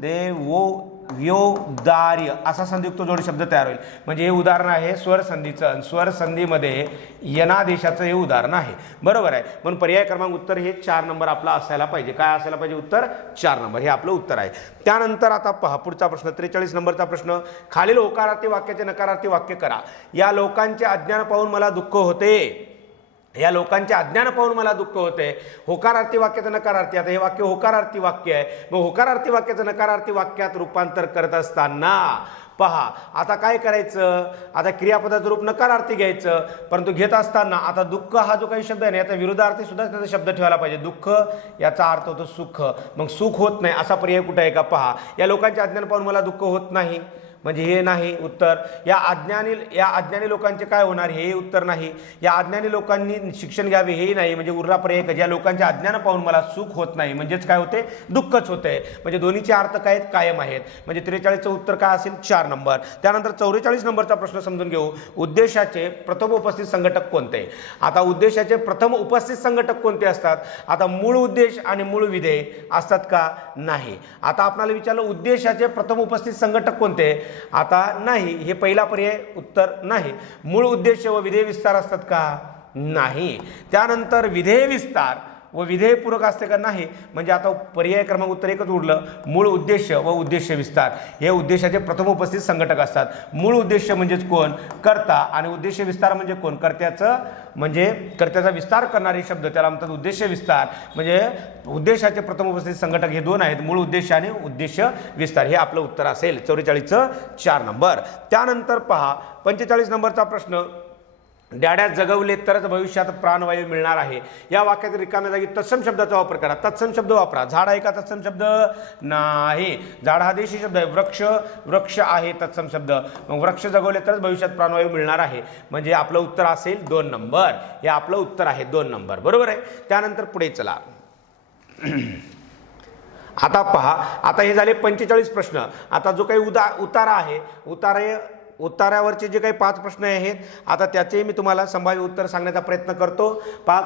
देवो व्यो दार्य असा संधियुक्त जोड शब्द तयार होईल. म्हणजे हे उदाहरण आहे स्वर संधीचं. स्वर संधीमध्ये यनादेशाचं हे उदाहरण आहे, बरोबर आहे. म्हणून पर्याय क्रमांक उत्तर हे 4 नंबर आपला असायला पाहिजे. काय असायला पाहिजे, उत्तर 4 नंबर हे आपलं उत्तर आहे. त्यानंतर आता पहा पुढचा प्रश्न, 43 नंबरचा प्रश्न. खालील होकारार्थी वाक्याचे नकारार्थी वाक्य करा. या लोकांचे अज्ञान पाहून मला दुःख होते. या लोकांचे अज्ञान पाहून मला दुःख होते. होकारार्थी वाक्याचं नकारार्थी. आता हे वाक्य होकारार्थी वाक्य आहे. मग होकारार्थी वाक्याचं नकारार्थी वाक्यात रूपांतर करत असताना पहा आता काय करायचं, आता क्रियापदाचं रूप नकारार्थी घ्यायचं. परंतु घेत असताना आता दुःख हा जो काही शब्द आहे ना, याचा विरुद्धार्थी सुद्धा त्याचा शब्द ठेवायला पाहिजे. दुःख याचा अर्थ होतो सुख. मग सुख होत नाही असा पर्याय कुठे आहे का, पहा. या लोकांचे अज्ञान पाहून मला दुःख होत नाही. म्हणजे हे नाही उत्तर. या अज्ञानी लोकांचे काय होणार, हेही उत्तर नाही. या अज्ञानी लोकांनी शिक्षण घ्यावे हेही नाही, म्हणजे उरला पर्याय ज्या लोकांचे अज्ञान पाहून मला सुख होत नाही, म्हणजेच काय होते, दुःखच होते. म्हणजे दोन्हीचे अर्थ काय आहेत, कायम आहेत. म्हणजे 43चं उत्तर काय असेल, 4 नंबर. त्यानंतर 44 नंबरचा प्रश्न समजून घेऊ. उद्देशाचे प्रथम उपस्थित संघटक कोणते. आता उद्देशाचे प्रथम उपस्थित संघटक कोणते असतात. आता मूळ उद्देश आणि मूळ विधेय असतात का, नाही. आता आपल्याला विचारलं उद्देशाचे प्रथम उपस्थित संघटक कोणते, आता नाही. हे पहिला पर्याय उत्तर नाही. मूळ उद्देश व विधेय विस्तार असतात का, नाही. त्यानंतर विधेय विस्तार व विधेयपूरक असते का, नाही. म्हणजे आता पर्याय क्रमांक उत्तर एकच उरलं, मूळ उद्देश व उद्देश विस्तार हे उद्देशाचे प्रथम उपस्थित संघटक असतात. मूळ उद्देश म्हणजेच कोण, कर्ता, आणि उद्देश विस्तार म्हणजे कोण, कर्त्याचं, म्हणजे कर्त्याचा विस्तार करणारे शब्द त्याला म्हणतात उद्देश विस्तार. म्हणजे उद्देशाचे प्रथम उपस्थित संघटक हे दोन आहेत, मूळ उद्देश आणि उद्देश विस्तार. हे आपलं उत्तर असेल 44चं 4 नंबर. त्यानंतर पहा 45 नंबरचा प्रश्न. डॅड्या जगवले तरच भविष्यात प्राणवायू मिळणार आहे. या वाक्यात रिकाम्या जागी तत्सम शब्दाचा वापर करा. तत्सम शब्द वापरा. झाड आहे का तत्सम शब्द, नाही. झाड हा देशी शब्द आहे. वृक्ष आहे तत्सम शब्द. मग वृक्ष जगवले तरच भविष्यात प्राणवायू मिळणार आहे, म्हणजे आपलं उत्तर असेल 2 नंबर. हे आपलं उत्तर आहे 2 नंबर, बरोबर आहे. त्यानंतर पुढे चला. आता पहा, आता हे झाले 45 प्रश्न. आता जो काही उतारा आहे, उत्तरावरचे जे काही 5 प्रश्न आहेत, आता त्याचे मी तुम्हाला संभाव्य उत्तर सांगण्याचा प्रयत्न करतो. पहा,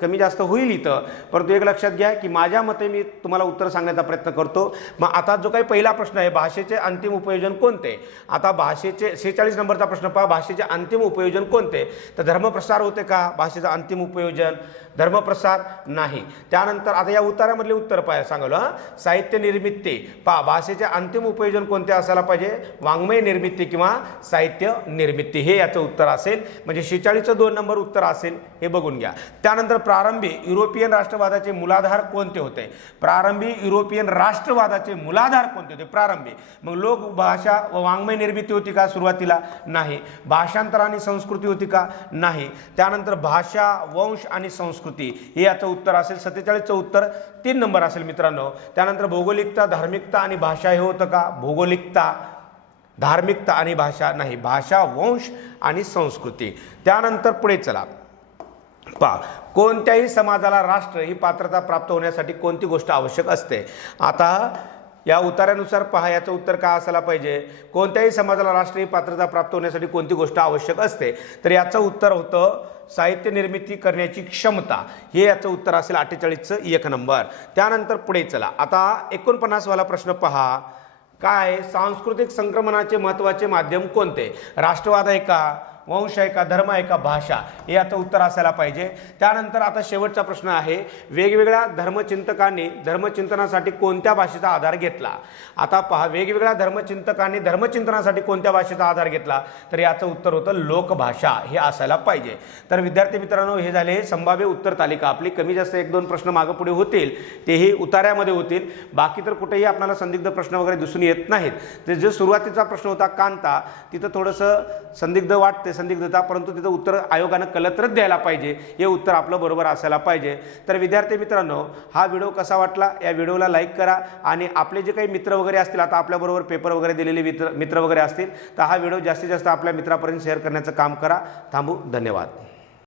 कमी जास्त होईल इथं, परंतु एक लक्षात घ्या की माझ्या मते मी तुम्हाला उत्तर सांगण्याचा प्रयत्न करतो. मग आता जो काही पहिला प्रश्न आहे, भाषेचे अंतिम उपयोजन कोणते. आता भाषेचे 46 नंबरचा प्रश्न पहा, भाषेचे अंतिम उपयोजन कोणते. तर धर्मप्रसार होते का भाषेचं अंतिम उपयोजन, धर्मप्रसार नाही. त्यानंतर आता या उत्तरामधले उत्तर पाहा सांगलं. साहित्य निर्मिती पहा, भाषेचे अंतिम उपयोजन कोणते असायला पाहिजे, वाङ्मय निर्मिती किंवा साहित्य निर्मिती, हे याचं उत्तर असेल. म्हणजे 46चं 2 नंबर उत्तर असेल, हे बघून घ्या. त्यानंतर प्रारंभी युरोपियन राष्ट्रवादाचे मूलाधार कोणते होते. प्रारंभी युरोपियन राष्ट्रवादाचे मूलाधार कोणते होते, प्रारंभी. मग लोक भाषा व वाङ्मय निर्मिती होती का सुरुवातीला, नाही. भाषांतर आणि संस्कृती होती का, नाही. त्यानंतर भाषा, वंश आणि संस्कृती, हे याचं उत्तर असेल. 47चं उत्तर 3 नंबर असेल मित्रांनो. त्यानंतर भौगोलिकता, धार्मिकता आणि भाषा हे होतं का, भौगोलिकता, धार्मिकता आणि भाषा नाही. भाषा, वंश आणि संस्कृती. त्यानंतर पुढे चला. पहा, कोणत्याही समाजाला राष्ट्र ही पात्रता प्राप्त होण्यासाठी कोणती गोष्ट आवश्यक असते. आता या उत्तरानुसार पहा, याचं उत्तर काय असायला पाहिजे, कोणत्याही समाजाला राष्ट्र ही पात्रता प्राप्त होण्यासाठी कोणती गोष्ट आवश्यक असते. तर याचं उत्तर होतं साहित्य निर्मिती करण्याची क्षमता, हे याचं उत्तर असेल 48चं 1 नंबर. त्यानंतर पुढे चला. आता 49 वाला प्रश्न पहा, काय सांस्कृतिक संक्रमणाचे महत्त्वाचे माध्यम कोणते. राष्ट्रवाद आहे का, वंश आहे का, धर्म आहे का, भाषा, हे याचं उत्तर असायला पाहिजे. त्यानंतर आता शेवटचा प्रश्न आहे, वेगवेगळ्या धर्मचिंतकांनी धर्मचिंतनासाठी कोणत्या भाषेचा आधार घेतला. आता पहा, वेगवेगळ्या धर्मचिंतकांनी धर्मचिंतनासाठी कोणत्या भाषेचा आधार घेतला, तर याचं उत्तर होतं लोकभाषा, हे असायला पाहिजे. तर विद्यार्थी मित्रांनो, हे झाले संभाव्य उत्तर तालिका आपली. कमी जास्त 1-2 प्रश्न मागे पुढे होतील, तेही उतार्यामध्ये होतील. बाकी तर कुठेही आपल्याला संदिग्ध प्रश्न वगैरे दिसून येत नाहीत. ते जो सुरुवातीचा प्रश्न होता कांता, तिथं थोडंसं संदिग्ध वाटते, संदिग्धता, परंतु तिथं उत्तर आयोगानं कलत्रच द्यायला पाहिजे. हे उत्तर आपलं बरोबर असायला पाहिजे. तर विद्यार्थी मित्रांनो, हा व्हिडिओ कसा वाटला, या व्हिडिओला लाईक करा. आणि आपले जे काही मित्र वगैरे असतील, आता आपल्याबरोबर पेपर वगैरे दिलेले मित्र वगैरे असतील, तर हा व्हिडिओ जास्तीत जास्त आपल्या मित्रापर्यंत शेअर करण्याचं काम करा. थांबू. धन्यवाद.